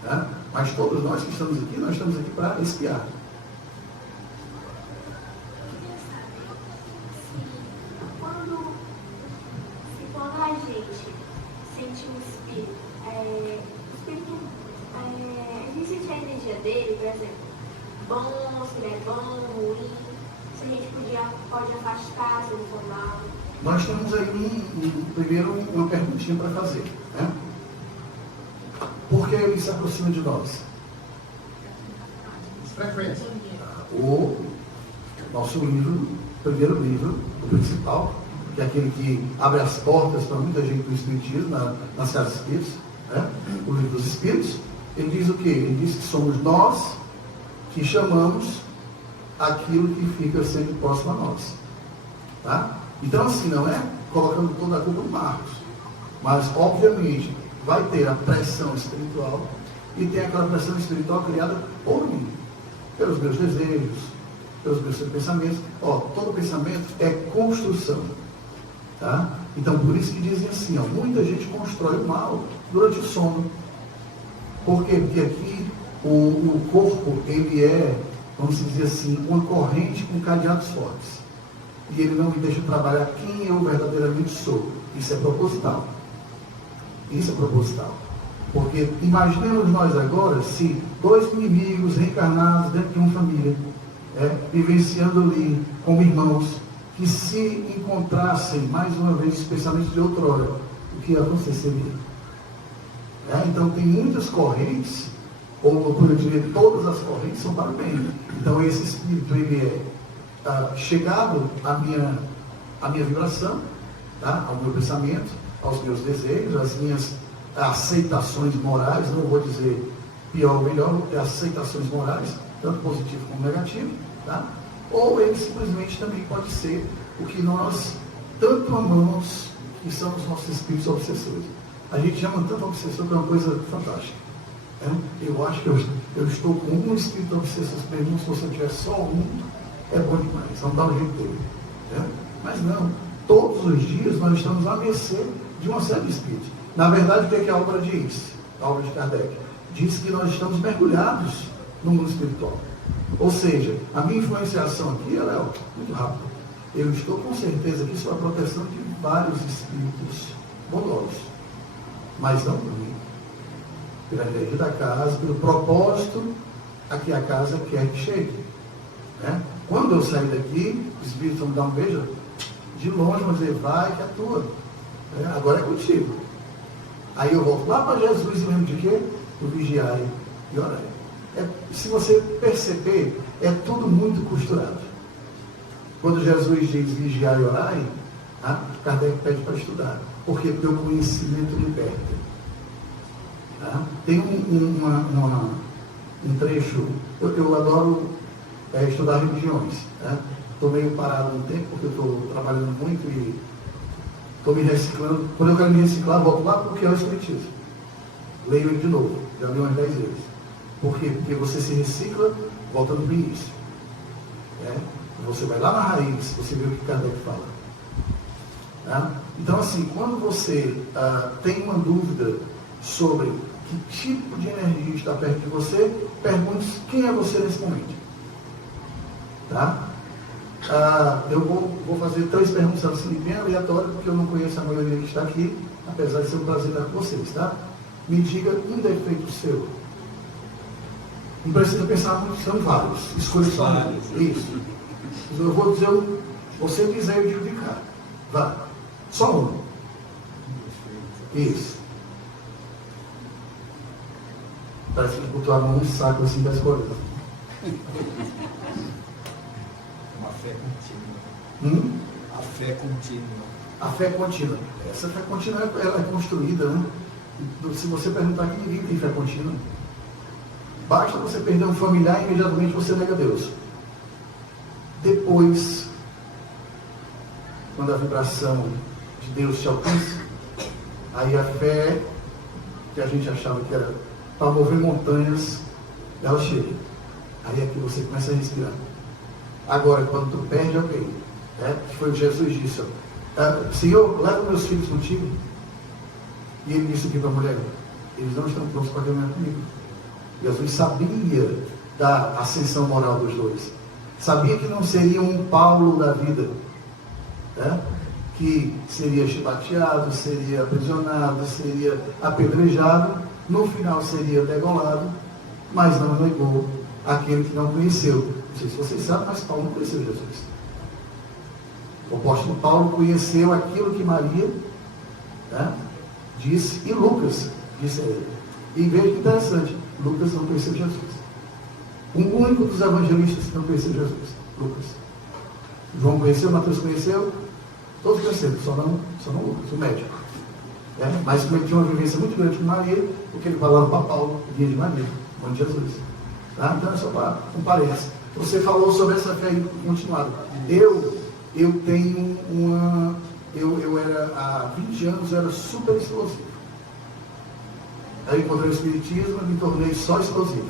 Né? Mas todos nós que estamos aqui, nós estamos aqui para espiar. Quando a gente sente um espírito, a gente sente a energia dele, por exemplo, bom, se ele é bom, ruim, se a gente pode afastar, se ele for mal. Nós temos aí primeiro uma perguntinha para fazer. Né? Por que ele se aproxima de nós? Frequência. O nosso livro, primeiro livro, o principal, que é aquele que abre as portas para muita gente do Espiritismo, nas casas espíritas, né? O livro dos Espíritos, ele diz o quê? Ele diz que somos nós que chamamos aquilo que fica sempre próximo a nós. Tá? Então, assim, não é colocando toda a culpa no Marcos. Mas, obviamente, vai ter a pressão espiritual e tem aquela pressão espiritual criada por mim, pelos meus desejos, pelos meus pensamentos. Todo pensamento é construção. Tá? Então, por isso que dizem assim, muita gente constrói o mal durante o sono. Por quê? Porque aqui o corpo, ele é, vamos dizer assim, uma corrente com cadeados fortes. E ele não me deixa trabalhar quem eu verdadeiramente sou. Isso é proposital. Isso é proposital. Porque imaginemos nós agora se dois inimigos reencarnados dentro de uma família, vivenciando ali como irmãos, que se encontrassem mais uma vez os pensamentos de outrora, o que aconteceria? Então tem muitas correntes, ou por eu dizer, todas as correntes são para o bem. Então esse espírito, ele é chegado à minha vibração, tá? Ao meu pensamento, aos meus desejos, às minhas aceitações morais, não vou dizer pior ou melhor, vou ter aceitações morais, tanto positivo como negativo, tá? Ou ele simplesmente também pode ser o que nós tanto amamos, que são os nossos espíritos obsessores. A gente ama tanto obsessor que é uma coisa fantástica. Eu acho que eu estou com um espírito obsessor, mesmo se você tiver só um, é bom demais, vamos dar um jeito dele. Mas não, todos os dias nós estamos à mercê de uma série de espíritos. Na verdade, o que a obra diz? A obra de Kardec diz que nós estamos mergulhados no mundo espiritual. Ou seja, a minha influenciação aqui ela é muito rápida. Eu estou com certeza aqui sob a proteção de vários espíritos bondosos, mas não por mim. Pela energia da casa, pelo propósito a que a casa quer que chegue. Quando eu sair daqui, os espíritos vão me dar um beijo de longe, vão dizer, vai que é tua. Agora é contigo. Aí eu volto lá para Jesus e lembro de quê? Do vigiar e orar. Se você perceber, é tudo muito costurado. Quando Jesus diz vigiar e orar, Kardec pede para estudar, porque o conhecimento liberta. Tem um trecho, eu adoro estudar religiões. Estou meio parado um tempo, porque eu estou trabalhando muito e estou me reciclando. Quando eu quero me reciclar, volto lá porque é o Espiritismo. Leio ele de novo, já li umas 10 vezes. Por quê? Porque você se recicla voltando para o início. Você vai lá na raiz, você vê o que Kardec fala. Então, assim, quando você tem uma dúvida sobre que tipo de energia está perto de você, pergunte quem é você nesse momento. Eu vou fazer 3 perguntas assim, bem aleatórias, porque eu não conheço a maioria que está aqui, apesar de ser um prazer estar com vocês, tá? Me diga um defeito seu. Não precisa pensar muito, são vários. Escolha só um. Isso. Eu vou dizer um. Você quiser, eu digo de cara. Vá. Só um. Isso. Parece que botou a mão no saco assim das coisas. Uma fé contínua. A fé contínua. A fé contínua. Essa fé contínua ela é construída, né? Se você perguntar aqui, ninguém tem fé contínua. Basta você perder um familiar e imediatamente você nega Deus. Depois, quando a vibração de Deus te alcança, aí a fé que a gente achava que era para mover montanhas, ela chega. Aí é que você começa a respirar. Agora, quando tu perde alguém, que foi o que Jesus disse, Senhor, leva meus filhos contigo. E ele disse aqui para a mulher, eles não estão prontos para caminhar comigo. Jesus sabia da ascensão moral dos dois. Sabia que não seria um Paulo da vida, que seria chibateado, seria aprisionado, seria apedrejado, no final seria degolado, mas não negou aquele que não conheceu. Não sei se vocês sabem, mas Paulo não conheceu Jesus. O apóstolo Paulo conheceu aquilo que Maria disse, e Lucas disse a ele. E veja que interessante, Lucas não conheceu Jesus. O único dos evangelistas que não conheceu Jesus, Lucas. João conheceu, Mateus conheceu, todos conheceram, só não Lucas, o médico. Mas como ele tinha uma vivência muito grande com Maria, porque ele falava para Paulo, vinha de Maria, mãe de Jesus. Então é só para um parênteses. Você falou sobre essa fé continuada. Eu tenho eu era, há 20 anos, eu era super explosivo. Aí encontrei o Espiritismo e me tornei só explosivo.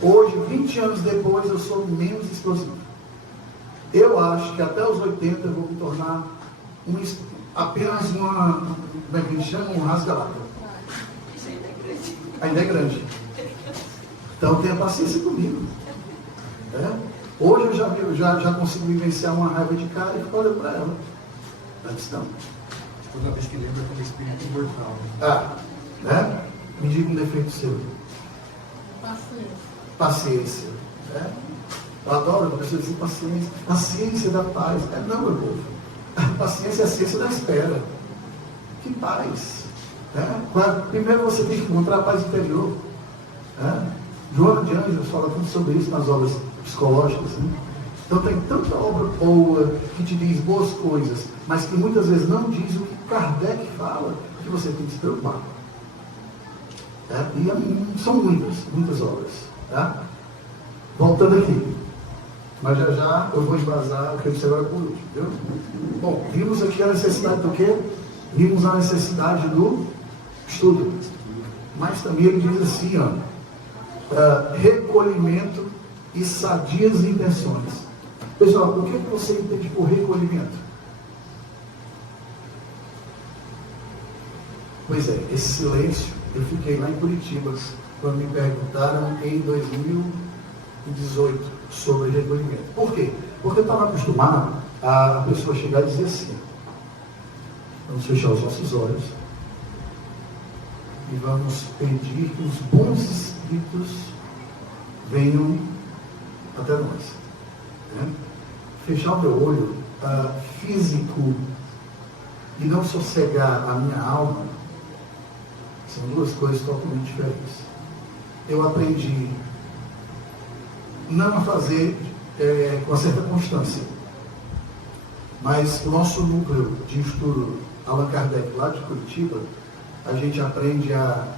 Hoje, 20 anos depois, eu sou menos explosivo. Eu acho que até os 80 eu vou me tornar apenas uma, como é que a gente chama? Um rasga-lata. Ainda é grande. Então tenha paciência comigo. Hoje eu já consigo vivenciar uma raiva de cara e fico olhando para ela. Antes não. Toda vez que lembra aquele espírito imortal. Me diga um defeito seu. Paciência. Eu adoro quando a pessoa diz paciência. A ciência da paz. Não, meu povo. Paciência é a ciência da espera. Que paz. Primeiro você tem que encontrar a paz interior. Joana de Ângeles fala tanto sobre isso nas obras psicológicas. Então tem tanta obra boa que te diz boas coisas, mas que muitas vezes não diz o que Kardec fala, que você tem que se preocupar. E são muitas obras. Voltando aqui. Mas já eu vou embasar o que eu disse agora por último. Viu? Bom, vimos aqui a necessidade do quê? Vimos a necessidade do estudo. Mas também ele diz assim, recolhimento e sadias intenções. Pessoal, o que você entende por recolhimento? Pois é, esse silêncio, eu fiquei lá em Curitiba, quando me perguntaram em 2018 sobre recolhimento. Por quê? Porque eu estava acostumado a pessoa chegar e dizer assim: vamos fechar os nossos olhos e vamos pedir que os bons espíritos venham até nós. Fechar o meu olho físico e não sossegar a minha alma são duas coisas totalmente diferentes. Eu aprendi não a fazer com uma certa constância, mas o nosso núcleo de estudo Allan Kardec lá de Curitiba, a gente aprende a,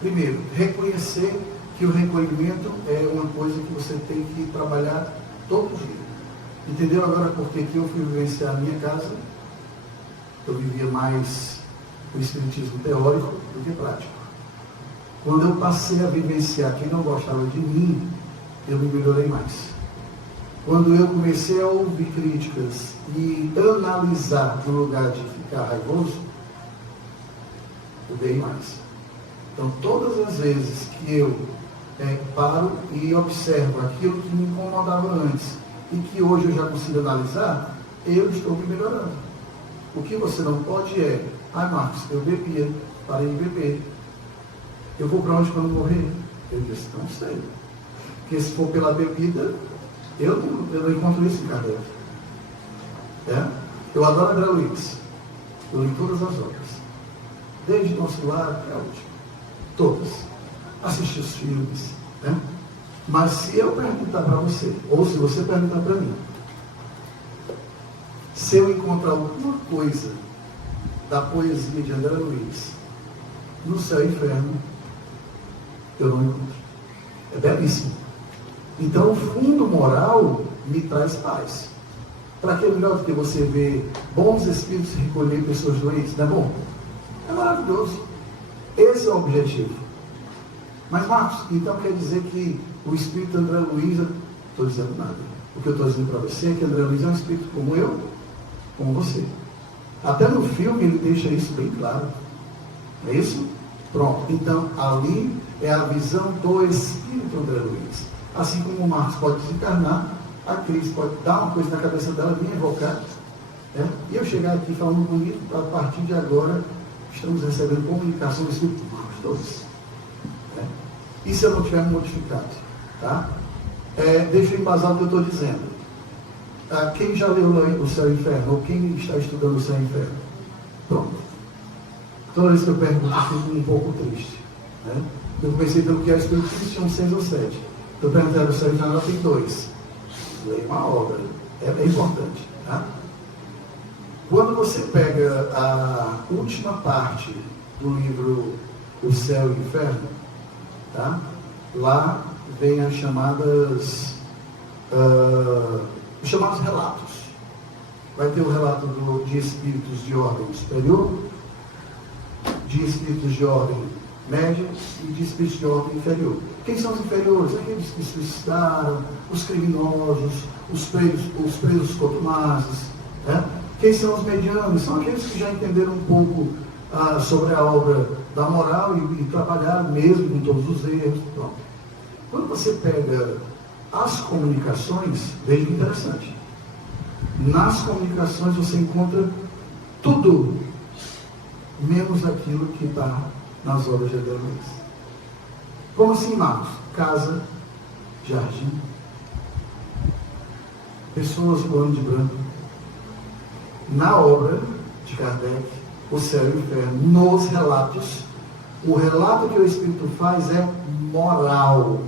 primeiro, reconhecer que o recolhimento é uma coisa que você tem que trabalhar todo dia. Entendeu agora por que eu fui vivenciar a minha casa? Eu vivia mais o espiritismo teórico do que prático. Quando eu passei a vivenciar quem não gostava de mim, eu me melhorei mais. Quando eu comecei a ouvir críticas e analisar no lugar de ficar raivoso, eu dei mais. Então, todas as vezes que eu paro e observo aquilo que me incomodava antes e que hoje eu já consigo analisar, eu estou me melhorando. O que você não pode Marcos, eu bebia, parei de beber. Eu vou para onde quando morrer? Eu disse, não sei. Porque se for pela bebida, eu não encontro isso em Kardec. Eu adoro André Luiz. Eu li todas as obras. Desde Nosso Lar até a última. Todas. Assisti os filmes. Mas se eu perguntar para você, ou se você perguntar para mim, se eu encontrar alguma coisa da poesia de André Luiz no Céu e Inferno, eu não encontro. É belíssimo. Então o fundo moral me traz paz. Para que é melhor do que você ver bons espíritos recolher pessoas doentes? Não é bom? É maravilhoso. Esse é o objetivo. Mas Marcos, então quer dizer que o espírito André Luiz, estou dizendo nada. O que eu estou dizendo para você é que André Luiz é um espírito como eu, como você. Até no filme ele deixa isso bem claro. É isso? Pronto. Então ali é a visão do espírito André Luiz. Assim como o Marcos pode desencarnar, a Cris pode dar uma coisa na cabeça dela, me evocar, e eu chegar aqui falando bonito, a partir de agora estamos recebendo comunicação do espírito Marcos, todos. E se eu não tiver modificado? Tá? Deixa eu embasar o que eu estou dizendo. Quem já leu o Céu e o Inferno, ou quem está estudando o Céu e o Inferno? Pronto. Toda vez que eu pergunto, eu fico um pouco triste. Eu comecei pelo que é o Espiritismo, tinham 6 ou 7. Eu perguntei o Céu e o Inferno, tem 2. Leia uma obra. É bem importante. Tá? Quando você pega a última parte do livro O Céu e o Inferno, tá? Lá vem as chamados relatos. vai ter o relato de espíritos de ordem superior, de espíritos de ordem média e de espíritos de ordem inferior. Quem são os inferiores? Aqueles que se suicidaram, os criminosos, os presos contumazes. Né? Quem são os medianos? São aqueles que já entenderam um pouco sobre a obra da moral e trabalharam mesmo com todos os erros. Pronto. Quando você pega as comunicações, veja que interessante. Nas comunicações você encontra tudo, menos aquilo que está nas obras de André Luiz. Como assim, Marcos? Casa, jardim, pessoas voando de branco. Na obra de Kardec, o céu e o inferno, nos relatos, o relato que o Espírito faz é moral.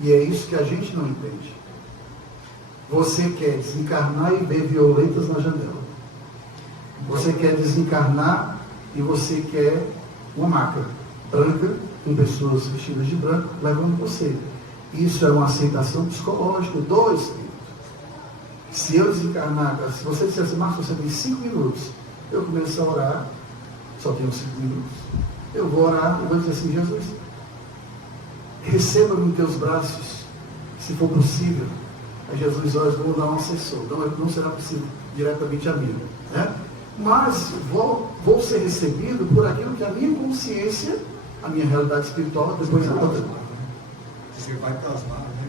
E é isso que a gente não entende. Você quer desencarnar e ver violetas na janela. Você quer desencarnar e você quer uma maca branca, com pessoas vestidas de branco, levando você. Isso é uma aceitação psicológica do Espírito. Se eu desencarnar, se você disser assim, Marcos, você tem 5 minutos, eu começo a orar, só tenho 5 minutos, eu vou orar e vou dizer assim, Jesus, receba-me em teus braços, se for possível. Aí Jesus, olha, vou dar um assessor, não será possível diretamente a mim, né? Mas vou ser recebido por aquilo que a minha consciência, a minha realidade espiritual, depois adota. Você vai plasmar, né?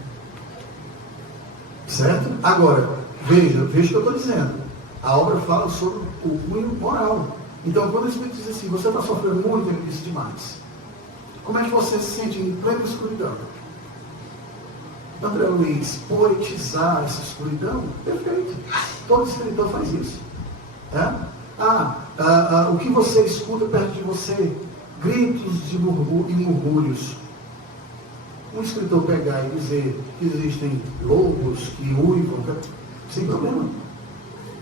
Certo? Agora, veja o que eu estou dizendo. A obra fala sobre o cunho moral. Então, quando o Espírito diz assim, você está sofrendo muito, ele disse demais. Como é que você se sente em plena escuridão? André Luiz, poetizar essa escuridão, perfeito. Todo escritor faz isso. O que você escuta perto de você, gritos e murmúrios. Um escritor pegar e dizer que existem lobos que uivam, sem problema.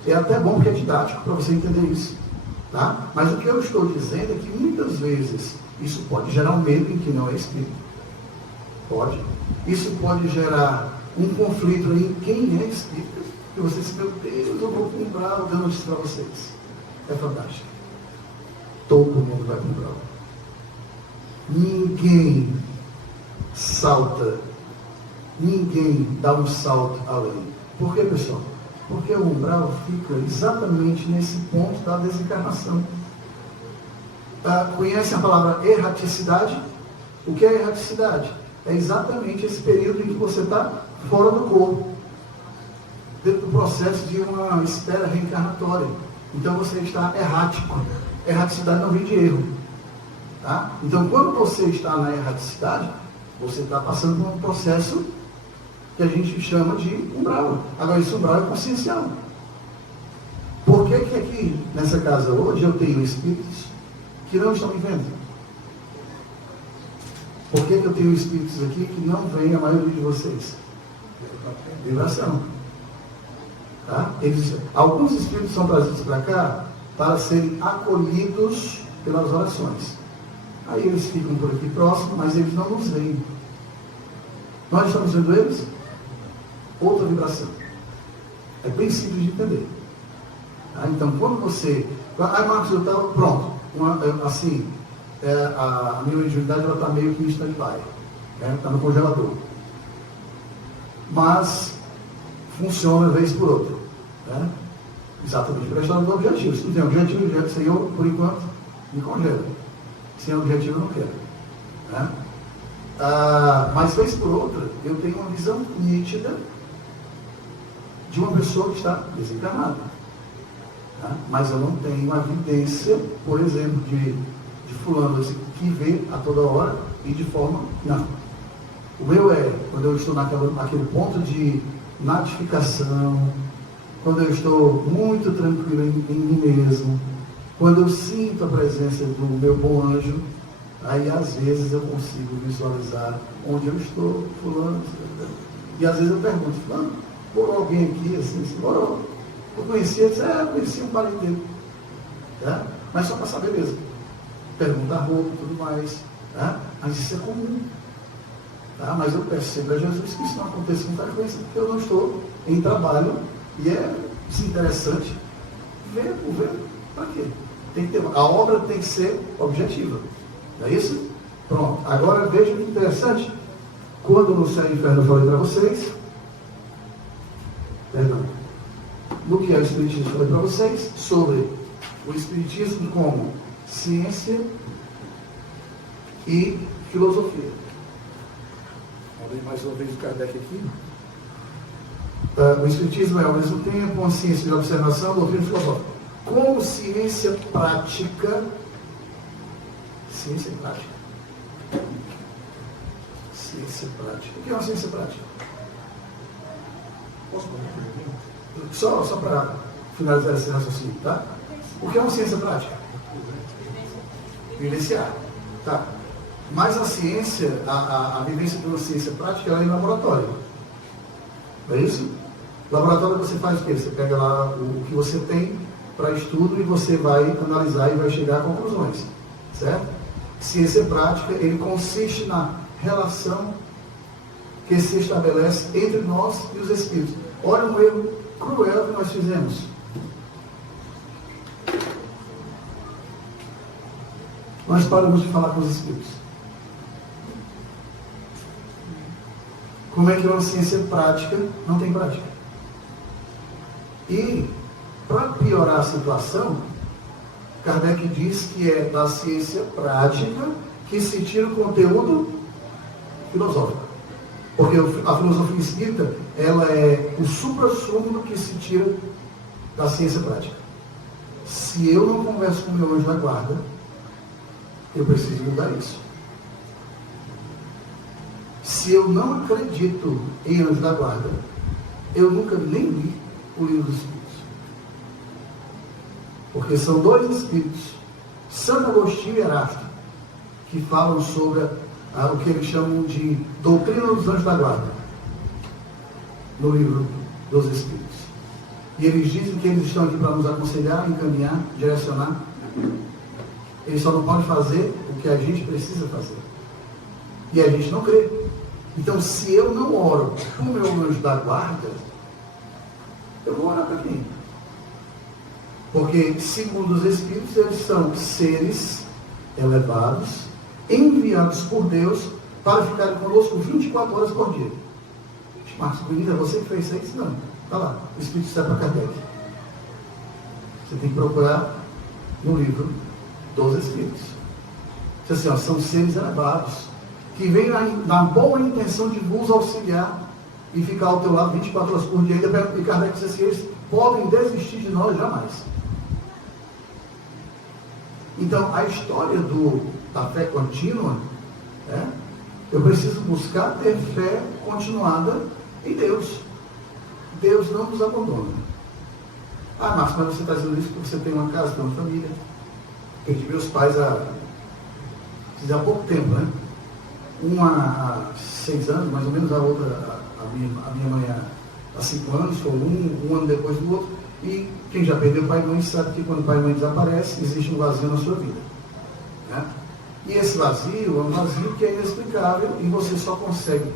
É até bom porque é didático para você entender isso. Tá? Mas o que eu estou dizendo é que muitas vezes isso pode gerar um medo em que não é espírito. Pode. Isso pode gerar um conflito em quem é espírito. E você diz, meu Deus, eu vou comprar o que eu não disse para vocês. É fantástico. Todo mundo vai comprar. Ninguém salta. Ninguém dá um salto além. Por quê, pessoal? Porque o umbral fica exatamente nesse ponto da desencarnação. Conhecem a palavra erraticidade? O que é erraticidade? É exatamente esse período em que você está fora do corpo, dentro do processo de uma espera reencarnatória. Então você está errático. Erraticidade não vem de erro. Tá? Então, quando você está na erraticidade, você está passando por um processo que a gente chama de umbral. Agora, esse umbral é consciencial. Por que aqui, nessa casa hoje, eu tenho espíritos que não estão me vendo? Por que eu tenho espíritos aqui que não veem a maioria de vocês? Vibração. Tá? Alguns espíritos são trazidos para cá para serem acolhidos pelas orações. Aí eles ficam por aqui próximos, mas eles não nos veem. Nós estamos vendo eles? Outra vibração. É bem simples de entender. Tá? Então, quando você... Marcos, eu estava pronto. A minha mediunidade está meio que em stand-by. Está no congelador. Mas funciona vez por outra. Né? Exatamente para a história do objetivo. Se não tem objetivo, Senhor, por enquanto, me congela. Sem objetivo eu não quero. Né? Mas vez por outra, eu tenho uma visão nítida de uma pessoa que está desencarnada. Tá? Mas eu não tenho uma evidência, por exemplo, de fulano assim, que vê a toda hora e de forma... Não. O meu é, quando eu estou naquele ponto de natificação, quando eu estou muito tranquilo em mim mesmo, quando eu sinto a presença do meu bom anjo, aí às vezes eu consigo visualizar onde eu estou, fulano. E às vezes eu pergunto, fulano, morou alguém aqui, assim, morou? Eu conhecia, eu conhecia um parente dele. Tá? Mas só para saber mesmo. Pergunta a roupa e tudo mais. Tá? Mas isso é comum. Tá? Mas eu peço sempre a Jesus que isso não aconteça com frequência, porque eu não estou em trabalho e é se interessante, ver. Para quê? Tem que ter, a obra tem que ser objetiva. Não é isso? Pronto. Agora veja que interessante. Quando no Céu e Inferno eu falei para vocês, no que é o Espiritismo, eu falei para vocês sobre o Espiritismo como ciência e filosofia. Vamos ver mais uma vez o Kardec aqui. O Espiritismo é ao mesmo tempo uma ciência de observação, doutrina filosófica. Como ciência prática, ciência prática. Ciência prática. O que é uma ciência prática? Posso fazer uma pergunta? Só para finalizar esse raciocínio, tá? O que é uma ciência prática? Vivenciar. Tá. Mas a ciência, a vivência de uma ciência prática, ela é em laboratório. Não é isso? Laboratório você faz o quê? Você pega lá o que você tem para estudo e você vai analisar e vai chegar a conclusões. Certo? Ciência prática, ele consiste na relação que se estabelece entre nós e os espíritos. Olha um erro cruel que nós fizemos. Nós paramos de falar com os espíritos. Como é que é uma ciência prática não tem prática? E, para piorar a situação, Kardec diz que é da ciência prática que se tira o conteúdo filosófico. Porque a filosofia espírita, ela é o suprassumo que se tira da ciência prática. Se eu não converso com o meu anjo da guarda, eu preciso mudar isso. Se eu não acredito em anjo da guarda, eu nunca nem li o livro dos Espíritos. Porque são dois Espíritos, Santo Agostinho e Erasto, que falam sobre o que eles chamam de doutrina dos anjos da guarda, no livro dos Espíritos. E eles dizem que eles estão aqui para nos aconselhar, encaminhar, direcionar. Eles só não podem fazer o que a gente precisa fazer. E a gente não crê. Então, se eu não oro para o meu anjo da guarda, eu vou orar para quem? Porque, segundo os Espíritos, eles são seres elevados, enviados por Deus para ficarem conosco 24 horas por dia. Marcos Bonito, é você que fez isso? Não. Está lá. O Espírito está para Kardec. Você tem que procurar no livro dos Espíritos. Assim, ó, são seres elevados que vêm na boa intenção de vos auxiliar e ficar ao teu lado 24 horas por dia. E Kardec disse assim, eles podem desistir de nós jamais. Então, a história da fé contínua, eu preciso buscar ter fé continuada em Deus. Deus não nos abandona. Ah, Márcio, mas você está dizendo isso porque você tem uma casa, tem uma família. Perdi meus pais há pouco tempo, né? Uma há 6 anos, mais ou menos, a outra, a minha mãe há 5 anos, foi um ano depois do outro. E quem já perdeu pai e mãe sabe que quando pai e mãe desaparece, existe um vazio na sua vida. Né? E esse vazio é um vazio que é inexplicável e você só consegue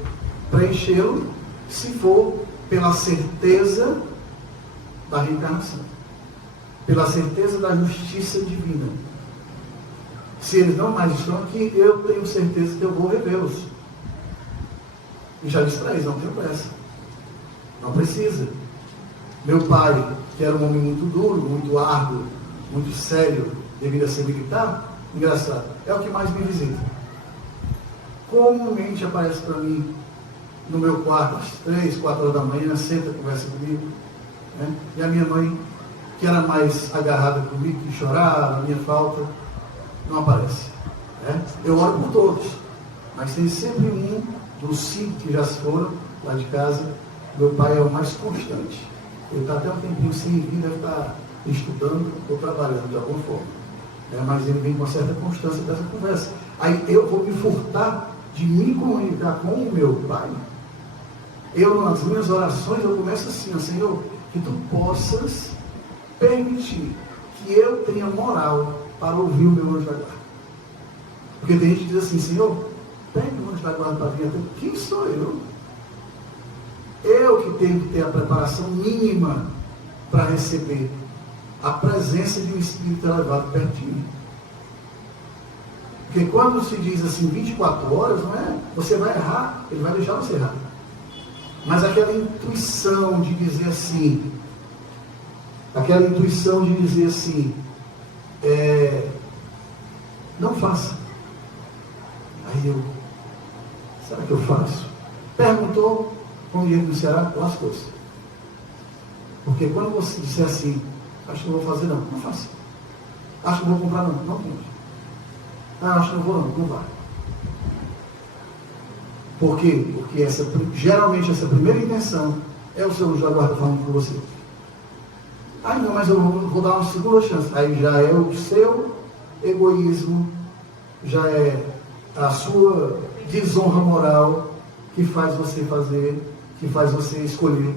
preenchê-lo se for pela certeza da reencarnação, pela certeza da justiça divina. Se eles não mais estão aqui, eu tenho certeza que eu vou revê-los. E já disse para eles, não tenho pressa. Não precisa. Meu pai, que era um homem muito duro, muito árduo, muito sério, devido a ser militar, engraçado, é o que mais me visita. Comumente aparece para mim no meu quarto, às 3, 4 horas da manhã, senta, conversa comigo. Né? E a minha mãe, que era mais agarrada comigo, que chorava, a minha falta, não aparece. Né? Eu oro por todos, mas tem sempre um dos 5 que já se foram lá de casa. Meu pai é o mais constante. Ele está até um tempinho sem vir, deve estar estudando ou trabalhando de alguma forma. Mas ele vem com uma certa constância dessa conversa. Aí eu vou me furtar de me comunicar com o meu pai. Eu, nas minhas orações, eu começo assim, ó, Senhor, que tu possas permitir que eu tenha moral para ouvir o meu anjo da guarda. Porque tem gente que diz assim, Senhor, pede o anjo da guarda para vir até. Quem sou eu? Eu que tenho que ter a preparação mínima para receber a presença de um Espírito elevado perto de mim. Porque quando se diz assim 24 horas, não é? Você vai errar, ele vai deixar você errar. Mas aquela intuição de dizer assim, não faça. Aí eu, será que eu faço? Perguntou, como diria no Ceará, lascou-se. Porque quando você disser assim, acho que não vou fazer não faça. Acho que não vou comprar não compre. Acho que não vou não vai. Por quê? Porque geralmente essa primeira intenção é o seu anjo da guarda falando com você. Não, mas eu vou dar uma segunda chance. Aí já é o seu egoísmo, já é a sua desonra moral que faz você escolher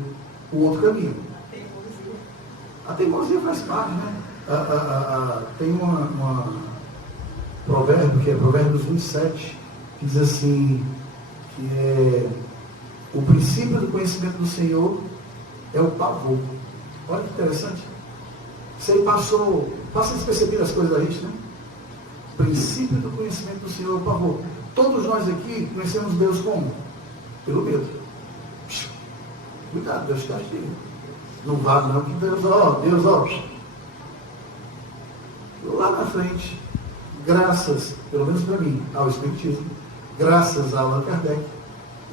o outro caminho. A teimosia faz parte, né? Tem uma provérbio, que é Provérbios 27, que diz assim, que o princípio do conhecimento do Senhor é o pavor. Olha que interessante. Você passa despercebido as coisas da gente, né? O princípio do conhecimento do Senhor é o pavor. Todos nós aqui conhecemos Deus como? Pelo medo. Cuidado, Deus está aqui. Não vá não, que Deus, lá na frente, graças, pelo menos para mim, ao Espiritismo, graças a Allan Kardec,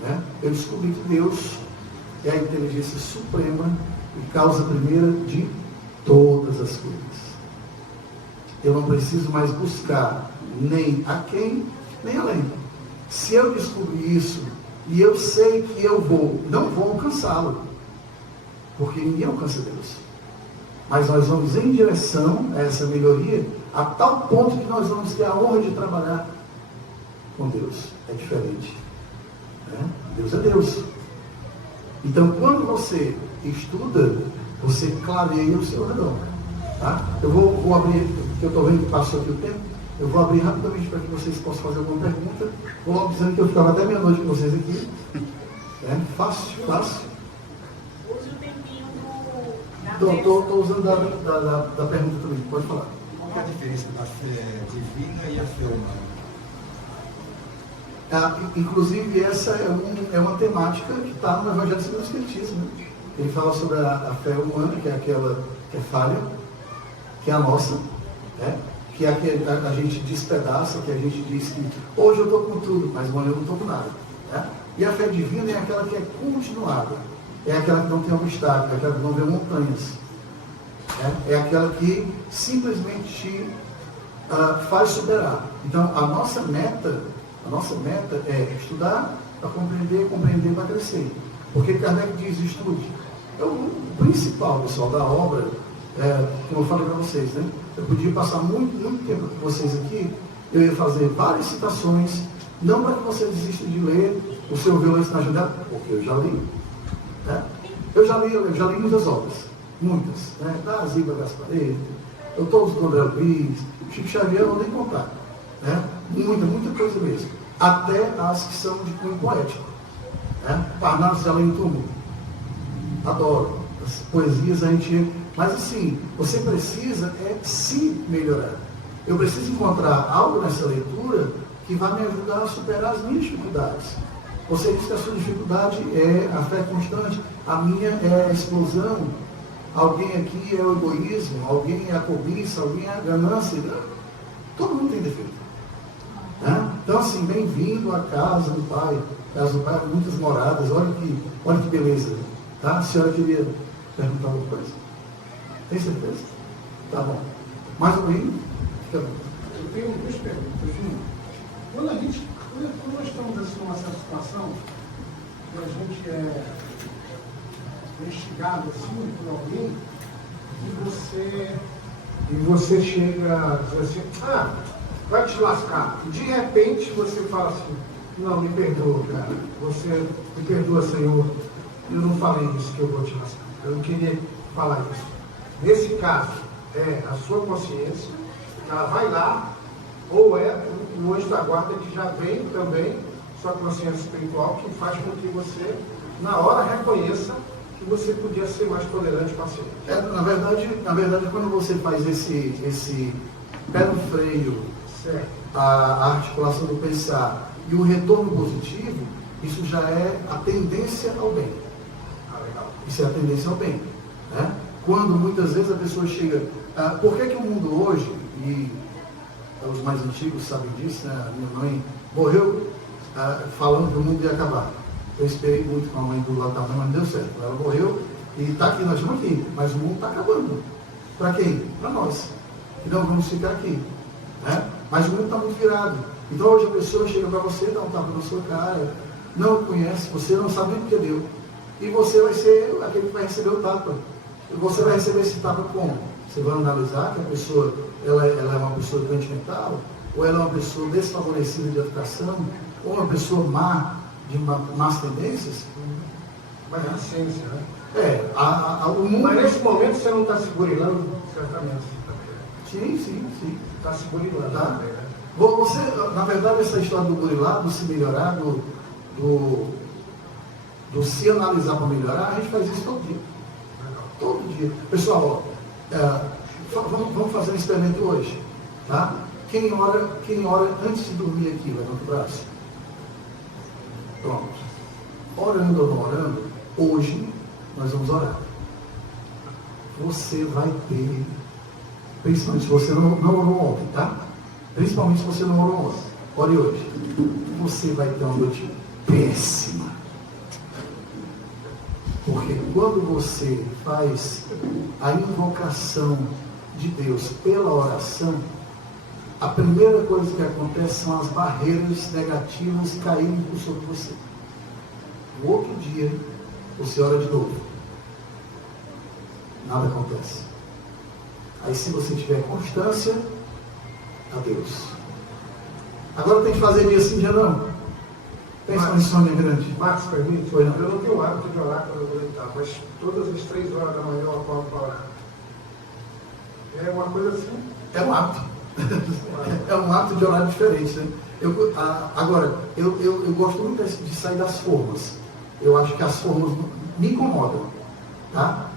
né, eu descobri que Deus é a inteligência suprema e causa primeira de todas as coisas. Eu não preciso mais buscar nem a quem, nem além. Se eu descobrir isso, e eu sei que eu não vou alcançá-lo, porque ninguém alcança Deus. Mas nós vamos em direção a essa melhoria, a tal ponto que nós vamos ter a honra de trabalhar com Deus. É diferente. Né? Deus é Deus. Então, quando você estuda, você clareia o seu redor. Tá? Eu vou abrir, porque eu estou vendo que passou aqui o tempo, eu vou abrir rapidamente para que vocês possam fazer alguma pergunta. Vou logo dizendo que eu ficava até meia-noite com vocês aqui. Fácil. Use o tempinho da Estou usando da pergunta também, pode falar. Qual é a diferença da fé divina e a fé humana? Inclusive, essa é uma temática que está no Evangelho segundo o Espiritismo. Né? Ele fala sobre a fé humana, que é aquela que é falha, que é a nossa, né? Que é a que a gente despedaça, que a gente diz que hoje eu estou com tudo, mas amanhã eu não estou com nada. Né? E a fé divina é aquela que é continuada, é aquela que não tem obstáculo, é aquela que não vê montanhas, né? É aquela que simplesmente te faz superar. Então, a nossa meta é estudar para compreender para crescer. Porque Kardec diz, estude. Então, o principal, pessoal, da obra, como eu falei para vocês, né? Eu podia passar muito tempo com vocês aqui, eu ia fazer várias citações, não para que vocês desistam de ler o seu Violência na Janela, porque eu já li. Né? Eu já li muitas obras, muitas, né? Da Ziba Gaspareto, eu todos do André Luiz, Chico Xavier, eu não vou nem contar. Né? Muita coisa mesmo. Até as que são de cunho poético. Né? Parnaso de Além do Túmulo. Adoro. As poesias a gente... Mas assim, você precisa se melhorar. Eu preciso encontrar algo nessa leitura que vai me ajudar a superar as minhas dificuldades. Você diz que a sua dificuldade é a fé constante, a minha é a explosão. Alguém aqui é o egoísmo, alguém é a cobiça, alguém é a ganância. Todo mundo tem defeito. Né? Então, assim, bem-vindo à casa do Pai. Casa do Pai, muitas moradas. Olha que beleza. Tá? A senhora queria perguntar alguma coisa? Tem certeza? Tá bom. Mais ou menos? Fica bom. Eu tenho duas perguntas. Quando nós estamos assim, numa certa situação, que a gente é instigado assim por alguém, e você chega a dizer assim, vai te lascar. E de repente você fala assim, não, me perdoa, cara. Você me perdoa, Senhor. Eu não falei isso que eu vou te lascar. Eu não queria falar isso. Nesse caso, é a sua consciência, ela vai lá, ou é o anjo da guarda que já vem também, sua consciência espiritual, que faz com que você, na hora, reconheça que você podia ser mais tolerante com a paciente. Na verdade, quando você faz esse pé no freio, Certo. a articulação do pensar e o retorno positivo, isso já é a tendência ao bem. Legal. Isso é a tendência ao bem. Né? Quando muitas vezes a pessoa chega... por que o mundo hoje, e os mais antigos sabem disso, né? Minha mãe morreu falando que o mundo ia acabar. Eu esperei muito com a mãe do lado da mãe, mas não deu certo. Ela morreu e está aqui, nós estamos aqui, mas o mundo está acabando. Para quem? Para nós. E não vamos ficar aqui. Né? Mas o mundo está muito virado. Então hoje a pessoa chega para você, dá um tapa na sua cara, não conhece, você não sabe nem o que deu. E você vai ser aquele que vai receber o tapa. E você vai receber esse tapa como? Você vai analisar que a pessoa ela é uma pessoa doente mental, ou ela é uma pessoa desfavorecida de educação, ou uma pessoa má, de más tendências. Mas a ciência, né? O mundo... Mas nesse momento você não está se burilando, certamente. Sim. Está se burilando. Tá? Também, né? Você, na verdade, essa história do burilar, do se melhorar, do se analisar para melhorar, a gente faz isso todo dia. Todo dia. Pessoal, vamos fazer um experimento hoje. Tá? Quem ora antes de dormir aqui, levanta o braço. Pronto. Orando ou não orando, hoje nós vamos orar. Você vai ter, principalmente se você não orou ontem, tá? Principalmente se você não orou ontem. Ore hoje. Você vai ter uma noite péssima. Porque quando você faz a invocação de Deus pela oração, a primeira coisa que acontece são as barreiras negativas caindo sobre você. No outro dia, você ora de novo. Nada acontece. Aí se você tiver constância, adeus. Agora tem que fazer dia sim, dia não. Pensa uma insônia grande. Marcos, permite? Foi não. Eu não tenho o hábito de orar quando eu vou deitar, mas todas as 3 horas da manhã eu acordo para orar. É uma coisa assim. É um hábito. É um hábito de orar diferente, né? Eu gosto muito de sair das formas. Eu acho que as formas me incomodam. Tá?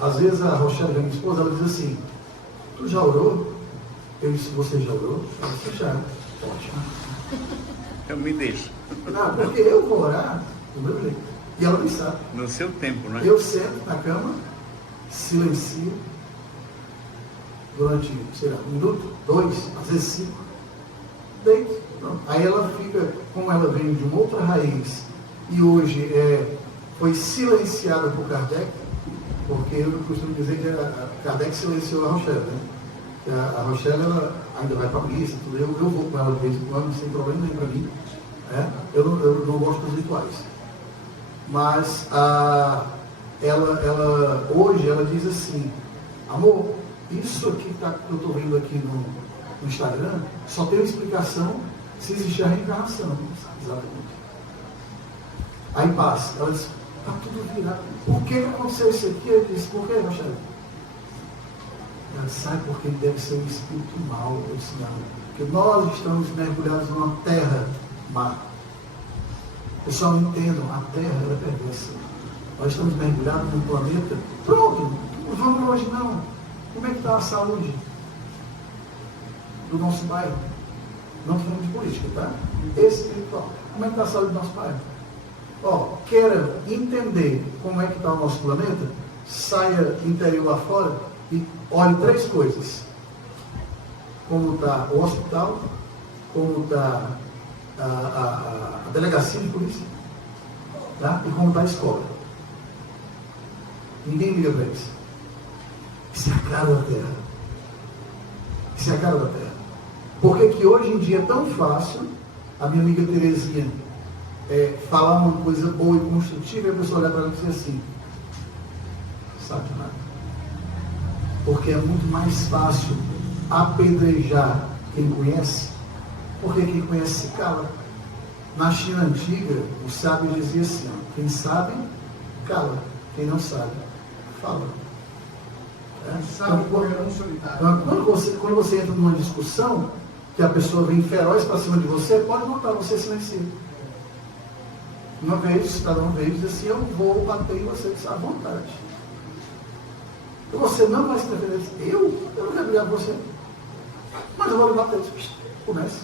Às vezes a Rochelle, minha esposa, ela diz assim: tu já orou? Eu disse: você já orou? Você já. Ótimo. Eu me deixo. Não, porque eu vou orar do meu jeito. E ela nem sabe. No seu tempo, né? Eu sento na cama, silencio, durante, sei lá, 1 minuto, 2, às vezes 5, deito. Pronto. Aí ela fica, como ela vem de uma outra raiz, e hoje foi silenciada por Kardec, porque eu costumo dizer que a Kardec silenciou a Rochelle, né? A Rochelle, ela ainda vai para a missa, tudo. Eu vou com ela de vez em quando, sem problema nenhum para mim. Eu não gosto dos rituais. Mas ela hoje, ela diz assim: amor, isso aqui que eu estou vendo aqui no Instagram, só tem uma explicação se existir a reencarnação. Exatamente. Aí passa, ela diz: está tudo virado. Por que aconteceu isso aqui? Eu disse: por que, Rochelle? Ela sabe porque ele deve ser um espírito mau. Eu disse: não, porque nós estamos mergulhados numa terra má. Pessoal, não entendam, a terra ela é perversa. Nós estamos mergulhados num planeta. Pronto, não vamos hoje não. Como é que está a saúde do nosso bairro? Não falando de política, tá? Espiritual. Como é que está a saúde do nosso bairro? Queira entender como é que está o nosso planeta, saia interior lá fora e olhe 3 coisas: como está o hospital, como está a delegacia de polícia, tá? E como está a escola. Ninguém liga para isso. Isso é a cara da terra. Isso é a cara da terra. Por que hoje em dia é tão fácil a minha amiga Terezinha falar uma coisa boa e construtiva e a pessoa olhar para ela e dizer assim: sabe nada? Porque é muito mais fácil apedrejar quem conhece, porque quem conhece se cala. Na China antiga, o sábio dizia assim: quem sabe, cala. Quem não sabe, fala. Sabe correr um solitário. Quando você entra numa discussão, que a pessoa vem feroz para cima de você, pode notar, você silencia. Uma vez o cidadão veio e disse assim, eu vou bater em você à vontade. Você não vai se defender. Eu não quero brigar com você. Mas eu vou lhe bater. Comece.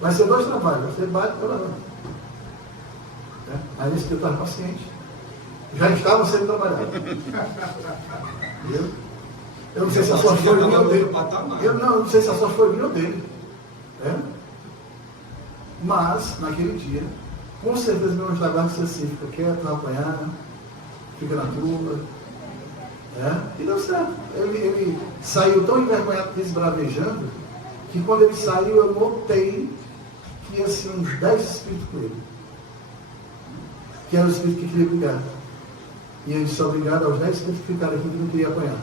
Vai ser 2 trabalhos. Você bate pela mão. Aí esse que eu estava paciente. Já estava sendo trabalhado. Eu não sei se a sorte foi minha ou dele. Eu não sei se a sorte foi minha ou dele. Mas, naquele dia, com certeza meu anjo da guarda disse assim, fica quieto, não apanhar, fica na tua. E deu certo. Ele saiu tão envergonhado, esbravejando, que quando ele saiu, eu notei que ia assim, uns 10 espíritos com ele. Que era o espírito que queria brigar. E ele disse, obrigado aos 10 espíritos que ficaram aqui que não queria apanhar.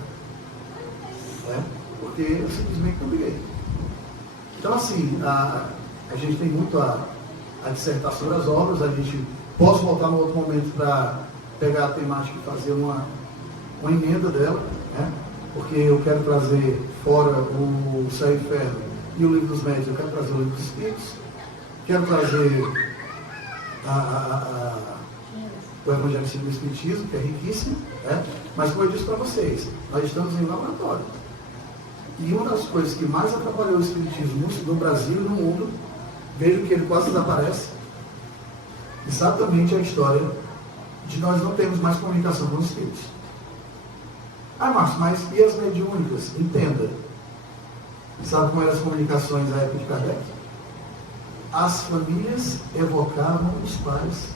Porque eu simplesmente não briguei. Então, assim, a gente tem muito a dissertar sobre as obras. A gente posso voltar no outro momento para pegar a temática e fazer uma emenda dela, porque eu quero trazer fora o Céu e Inferno e o Livro dos Médios, eu quero trazer o Livro dos Espíritos, quero trazer o Evangelho segundo o Espiritismo, que é riquíssimo, mas como eu disse para vocês, nós estamos em laboratório. E uma das coisas que mais atrapalhou o Espiritismo no Brasil e no mundo, vejo que ele quase desaparece, exatamente a história de nós não termos mais comunicação com os Espíritos. Márcio, mas e as mediúnicas? Entenda. Sabe como eram as comunicações na época de Kardec? As famílias evocavam os pais.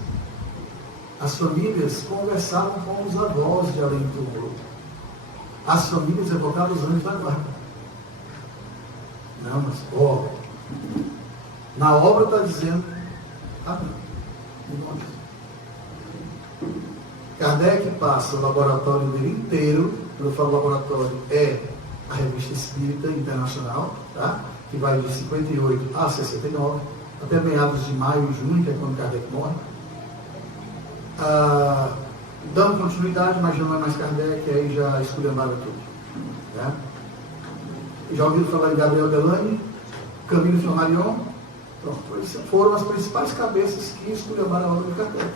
As famílias conversavam com os avós de além do túmulo. As famílias evocavam os anjos da guarda. Não, mas, na obra está dizendo, Kardec passa o laboratório dele inteiro, quando eu falo laboratório, é a Revista Espírita Internacional, que vai de 58 a 69, até meados de maio, junho, que é quando Kardec morre. Dando continuidade, mas não é mais Kardec, aí já esculhambaram tudo. Já ouviram falar em Gabriel Delany, Camilo Flammarion? Pronto, foram as principais cabeças que esculhambaram a obra de Kardec.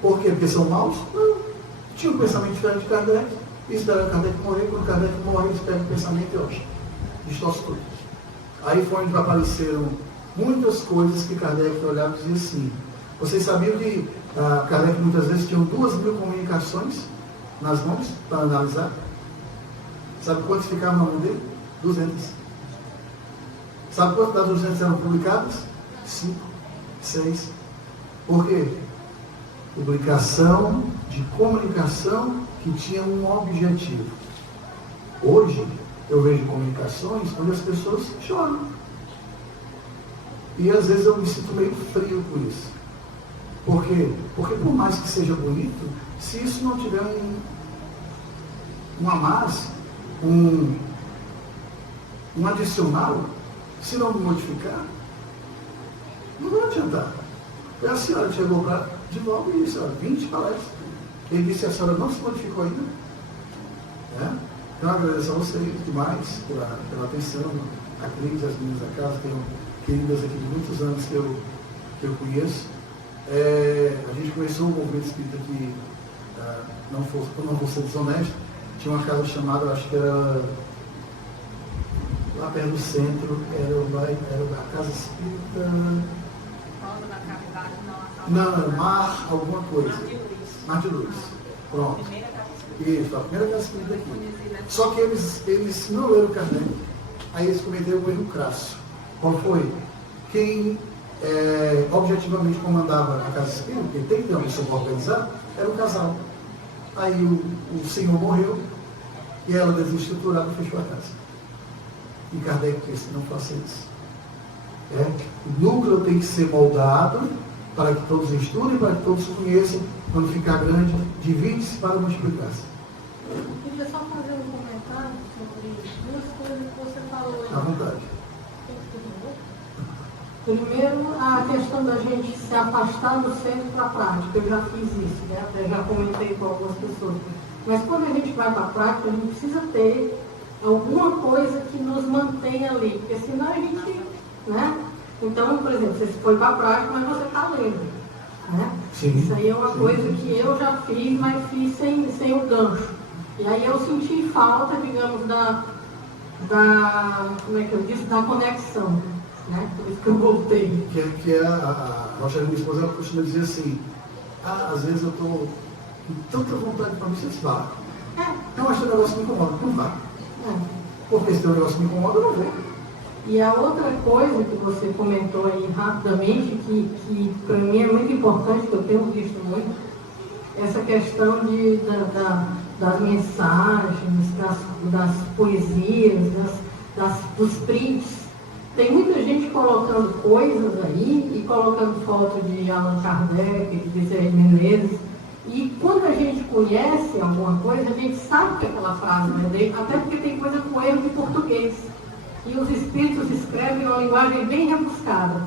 Por quê? Porque são maus? Não. Tinha um pensamento diferente de Kardec, e esperaram Kardec morrer. Quando Kardec morrer, eles pegam o pensamento e hoje distorce tudo. Aí foi onde apareceram muitas coisas que Kardec olhava e dizia assim. Vocês sabiam que Kardec muitas vezes tinha 2.000 comunicações nas mãos para analisar? Sabe quantas ficavam na mão dele? 200. Sabe quantas das 200 eram publicadas? 5, 6. Por quê? Publicação de comunicação que tinha um objetivo. Hoje, eu vejo comunicações onde as pessoas choram. E às vezes eu me sinto meio frio com isso. Por quê? Porque por mais que seja bonito, se isso não tiver um a mais, um adicional, se não modificar, não vai adiantar. E a senhora chegou para de novo e disse, 20 palestras. Ele disse, a senhora não se modificou ainda. Então eu agradeço a vocês demais pela atenção, a Cris, as meninas da casa, que são queridas aqui de muitos anos que eu conheço. A gente começou o movimento espírita aqui, não vou ser desonesto, tinha uma casa chamada, acho que era lá perto do centro, era a casa espírita. Não, Mar, alguma coisa. Mar de Luz. Pronto. Isso, a primeira casa espírita aqui. Só que eles não leram Kardec. Aí eles cometeram um erro crasso. Qual foi? Quem objetivamente comandava a casa espírita, porque tem que ter uma pessoa para organizar, era um casal. Aí o senhor morreu e ela desestruturada e fechou a casa. E Kardec disse, não faça isso. O núcleo tem que ser moldado para que todos estudem, para que todos conheçam. Quando ficar grande, divide-se para multiplicar-se. Eu queria só fazer um comentário sobre duas coisas que você falou. À vontade. Primeiro, a questão da gente se afastar do centro para a prática. Eu já fiz isso, né? Até já comentei com algumas pessoas. Mas quando a gente vai para a prática, a gente precisa ter alguma coisa que nos mantenha ali, porque senão a gente, né? Então, por exemplo, você foi para a prática, mas você está lendo. Né? Sim, Isso aí é uma sim, coisa sim. que eu já fiz, mas fiz sem o gancho. E aí eu senti falta, digamos, como é que eu disse, da conexão. Né? Por isso que eu voltei. Que é a Rochelle, minha esposa, ela costuma dizer assim, às vezes eu estou com tanta vontade para você vá. Não, acho que o negócio me incomoda, não vá. Porque se o negócio me incomoda, eu não vou. E a outra coisa que você comentou aí rapidamente, que para mim é muito importante, que eu tenho visto muito, essa questão das mensagens, das poesias, dos prints. Tem muita gente colocando coisas aí e colocando foto de Allan Kardec, de Bezerra de Menezes. E quando a gente conhece alguma coisa, a gente sabe que aquela frase não é dele, até porque tem coisa com erro de português. E os espíritos escrevem uma linguagem bem rebuscada.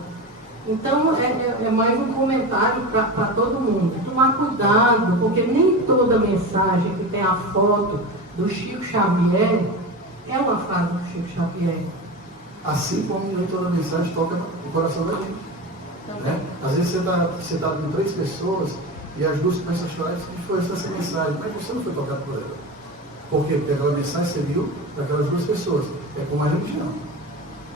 Então, é mais um comentário para todo mundo. Tomar cuidado, porque nem toda mensagem que tem a foto do Chico Xavier é uma frase do Chico Xavier. Assim como nem toda mensagem toca no coração da gente. Né? Às vezes você está com 3 pessoas e as 2 começam a chorar e foi essa mensagem, mas você não foi tocado por ela. Por quê? Porque aquela mensagem serviu para aquelas 2 pessoas. É como a religião.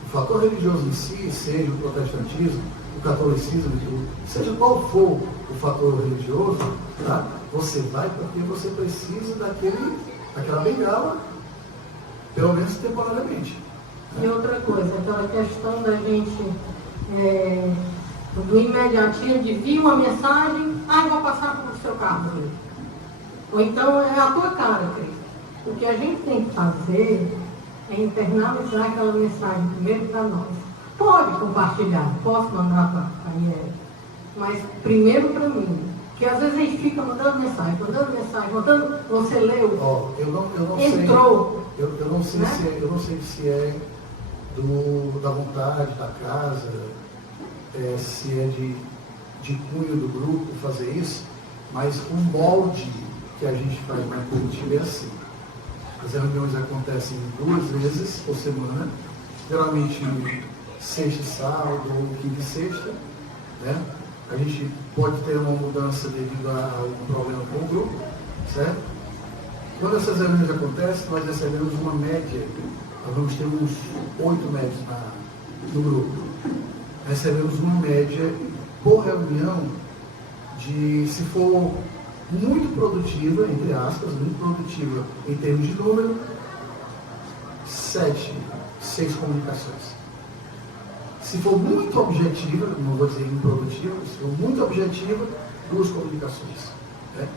O fator religioso em si, seja o protestantismo, o catolicismo, seja qual for o fator religioso, tá? Você vai porque você precisa daquela bengala, pelo menos temporariamente. E outra coisa, aquela questão da gente, do imediatismo, de vir uma mensagem, eu vou passar para o seu carro. Ou então é a tua cara, Cristo. O que a gente tem que fazer é internalizar aquela mensagem primeiro para nós. Pode compartilhar, posso mandar para a IEL, mas primeiro para mim. Porque às vezes a gente fica mandando mensagem, você leu, Eu não entrou. Sei, eu não sei, né? Eu não sei se é da vontade da casa, se é de cunho do grupo fazer isso, mas o molde que a gente faz na Curitiba é assim. As reuniões acontecem 2 vezes por semana, geralmente sexta e sábado ou quinta e sexta, né? A gente pode ter uma mudança devido a algum problema com o grupo, certo? Quando essas reuniões acontecem, nós recebemos uma média, nós vamos ter uns 8 médios no grupo. Recebemos uma média por reunião de, se for muito produtiva, entre aspas, muito produtiva em termos de número, 6 comunicações. Se for muito objetiva, não vou dizer improdutiva, se for muito objetiva, 2 comunicações. Né?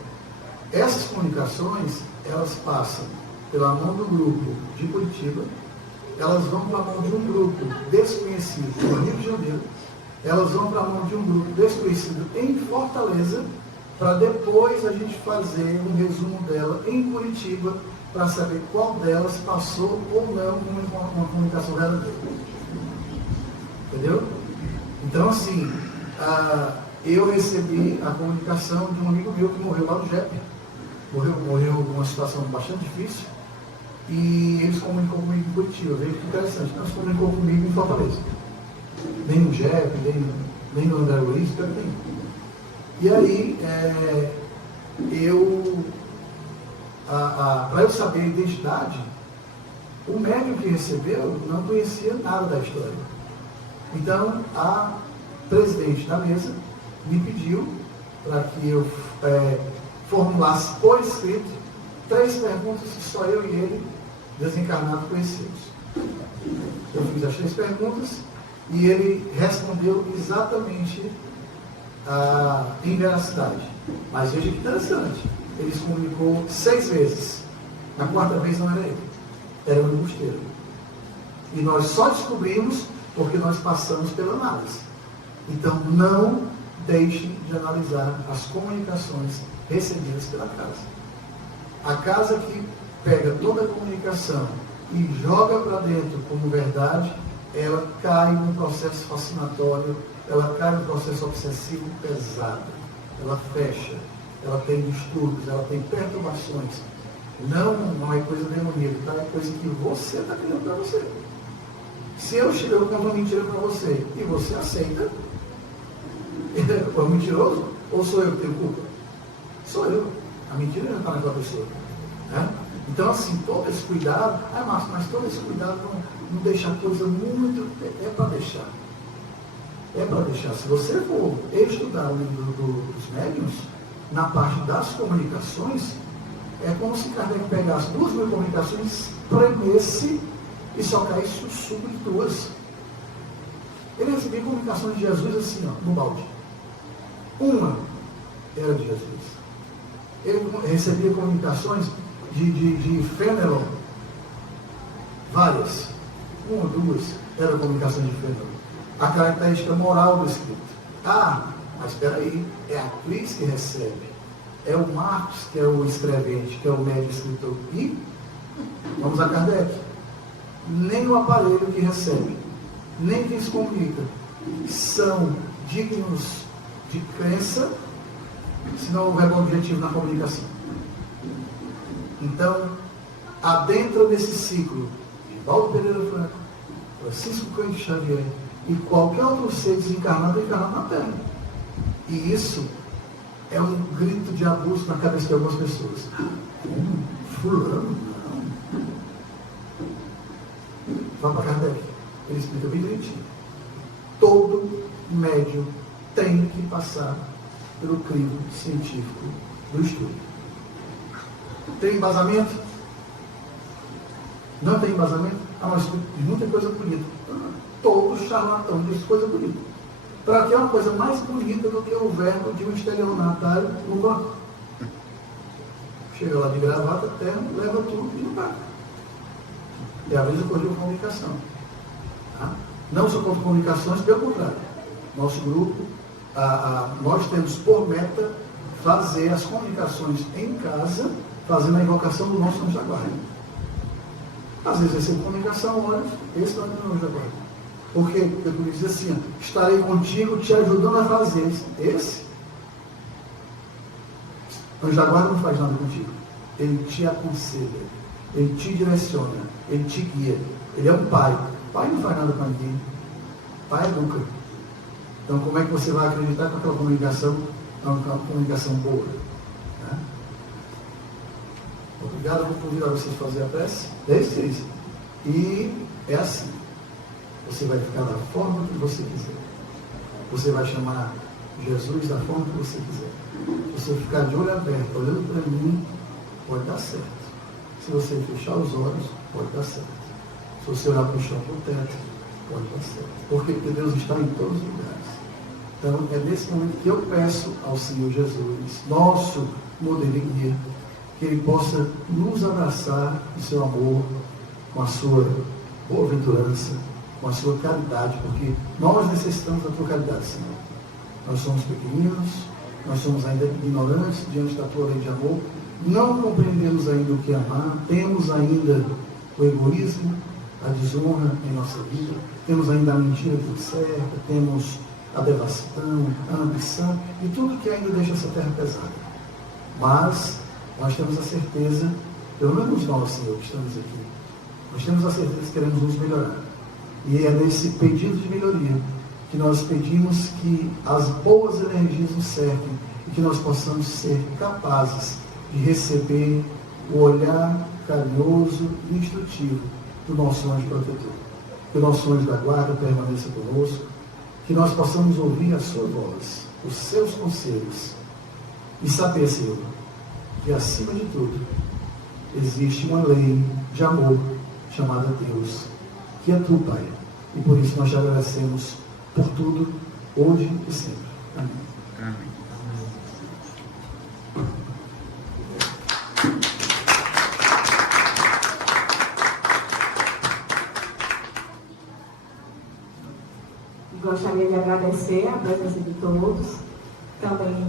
Essas comunicações, elas passam pela mão do grupo de Curitiba, elas vão para a mão de um grupo desconhecido no Rio de Janeiro, elas vão para a mão de um grupo desconhecido em Fortaleza, para depois a gente fazer um resumo dela em Curitiba, para saber qual delas passou ou não uma comunicação verdadeira. Entendeu? Então, assim, eu recebi a comunicação de um amigo meu que morreu lá no JEP. Morreu numa situação bastante difícil. E eles comunicou comigo em Curitiba. Veio que interessante. Não se comunicou comigo em Fortaleza. Nem no JEP, nem no André Luiz, nem. E aí, para eu saber a identidade, o médium que recebeu não conhecia nada da história. Então, a presidente da mesa me pediu para que eu formulasse por escrito 3 perguntas que só eu e ele, desencarnado, conhecemos. Eu fiz as 3 perguntas e ele respondeu exatamente em veracidade. Mas veja que interessante, ele se comunicou 6 vezes. Na 4ª vez não era ele, era um embusteiro. E nós só descobrimos porque nós passamos pela análise. Então, não deixem de analisar as comunicações recebidas pela casa. A casa que pega toda a comunicação e joga para dentro como verdade, ela cai num processo fascinatório, ela cai num processo obsessivo pesado. Ela fecha, ela tem distúrbios, ela tem perturbações. Não é coisa demoníaca, tá? É coisa que você está criando para você. Se eu conto uma mentira para você e você aceita, é um mentiroso, Ou sou eu que tenho culpa? Sou eu. A mentira já está naquela pessoa. Né? Então, assim, todo esse cuidado, Márcio, mas todo esse cuidado não deixa a coisa muito. É para deixar. É para deixar. Se você for estudar o livro dos médiuns, na parte das comunicações, é como se Kardec pegasse 2.000 comunicações, premesse e só caísse o suco de 2. Ele recebia comunicações de Jesus assim, ó, no balde. Uma era de Jesus. Ele recebia comunicações de Fenelon. Várias. 1 ou 2 eram comunicações de Fenelon. A característica moral do escrito. Mas espera aí, é a Cris que recebe. É o Marcos que é o escrevente, que é o médium escritor. E vamos a Kardec. Nem o aparelho que recebe, nem quem se comunica, são dignos de crença, se não houver um objetivo na comunicação. Então, adentra desse ciclo de Valdo Pereira Franco, Francisco Cândido Xavier e qualquer outro ser desencarnado ou encarnado na Terra. E isso é um grito de abuso na cabeça de algumas pessoas. Fulano, não. Vá para Kardec. Ele explica bem direitinho. Todo médium tem que passar pelo crivo científico do estudo. Tem embasamento? Não tem embasamento? Mas diz muita coisa bonita. Todo charlatão diz coisa bonita. Para que é uma coisa mais bonita do que o verbo de um estelionatário no banco. Chega lá de gravata, terno, leva tudo e não paga. E às vezes eu corrijo comunicação. Tá? Não só contra comunicações, pelo contrário. Nosso grupo, nós temos por meta fazer as comunicações em casa, fazendo a invocação do nosso anjo da guarda. Às vezes recebo comunicação, olha, esse não é o anjo da guarda. Por quê? Porque ele diz assim, estarei contigo te ajudando a fazer isso. Esse anjo da guarda não faz nada contigo. Ele te aconselha, ele te direciona, ele te guia. Ele é um pai. Pai não faz nada para ninguém. Pai educa. Então como é que você vai acreditar que aquela comunicação é uma comunicação boa? Né? Obrigado, vou convidar vocês a fazer a prece. 10 e é assim. Você vai ficar da forma que você quiser. Você vai chamar Jesus da forma que você quiser. Se você ficar de olho aberto, olhando para mim, pode dar certo. Se você fechar os olhos, pode dar certo. Se você olhar para o chão, para o teto, pode dar certo. Porque Deus está em todos os lugares. Então, é nesse momento que eu peço ao Senhor Jesus, nosso modelo e guia, que Ele possa nos abraçar em seu amor, com a sua boa-aventurança, com a sua caridade, porque nós necessitamos da tua caridade, Senhor. Nós somos pequeninos, nós somos ainda ignorantes diante da tua lei de amor, não compreendemos ainda o que é amar, temos ainda o egoísmo, a desonra em nossa vida, temos ainda a mentira que cerca, temos a devassidão, a ambição e tudo que ainda deixa essa terra pesada. Mas nós temos a certeza, pelo menos nós, Senhor, que estamos aqui, nós temos a certeza que queremos nos melhorar. E é nesse pedido de melhoria que nós pedimos que as boas energias nos cerquem e que nós possamos ser capazes de receber o olhar carinhoso e instrutivo do nosso anjo protetor. Que o nosso anjo da guarda permaneça conosco, que nós possamos ouvir a sua voz, os seus conselhos e saber, Senhor, que acima de tudo existe uma lei de amor chamada Deus, que é tu, Pai. E por isso nós te agradecemos por tudo, hoje e sempre. Amém. Amém. Gostaria de agradecer a presença de todos, também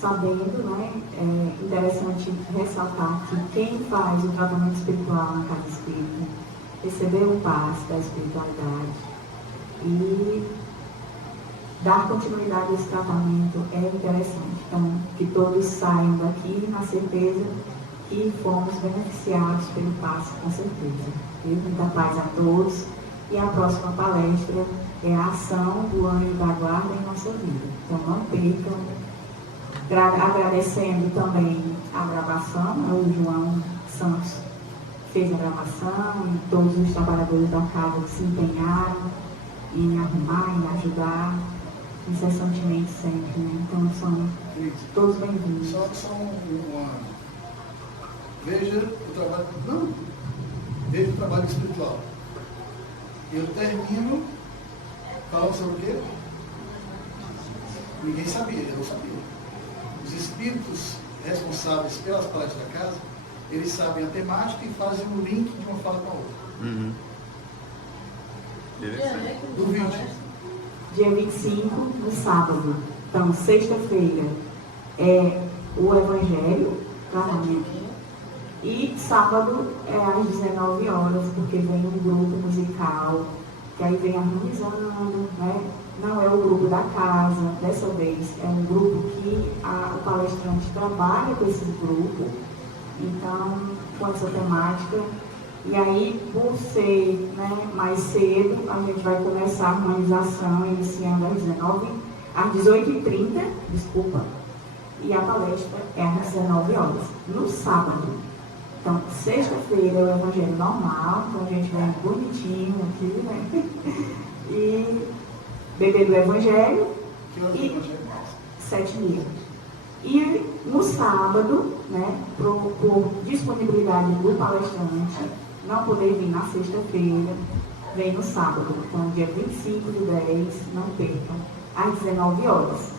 sabendo, né, é interessante ressaltar que quem faz o tratamento espiritual na casa espírita recebeu o passe da espiritualidade e dar continuidade a esse tratamento é interessante. Então, que todos saiam daqui na certeza que fomos beneficiados pelo passe, com certeza. Muita paz a todos. E a próxima palestra é a ação do anjo da guarda em nossa vida. Então não percam Agradecendo também a gravação, né, o João Santos fez a gravação, e todos os trabalhadores da casa que se empenharam em arrumar, em ajudar, incessantemente sempre, né? Então são todos bem-vindos. Só uma... Veja o trabalho... Não! Veja o trabalho espiritual. Eu termino falando sobre o quê? Ninguém sabia, eu não sabia. Os espíritos responsáveis pelas práticas da casa, eles sabem a temática e fazem um link de uma fala com a outra. Uhum. Interessante. Do vídeo. Dia 25, no sábado. Então, sexta-feira é o Evangelho, claramente. E sábado é às 19 horas, porque vem um grupo musical, que aí vem harmonizando, né? Não é o grupo da casa, dessa vez é um grupo que o palestrante trabalha com esse grupo, então, com essa temática. E aí, por ser, né, mais cedo, a gente vai começar a harmonização iniciando às 18h30, desculpa, e a palestra é às 19 horas, no sábado. Então, sexta-feira é o Evangelho normal, então a gente vem bonitinho aqui, né? E beber do Evangelho e 7h. E no sábado, né, por disponibilidade do palestrante, não poder vir na sexta-feira, vem no sábado. Então, dia 25/10, não percam, às 19 horas.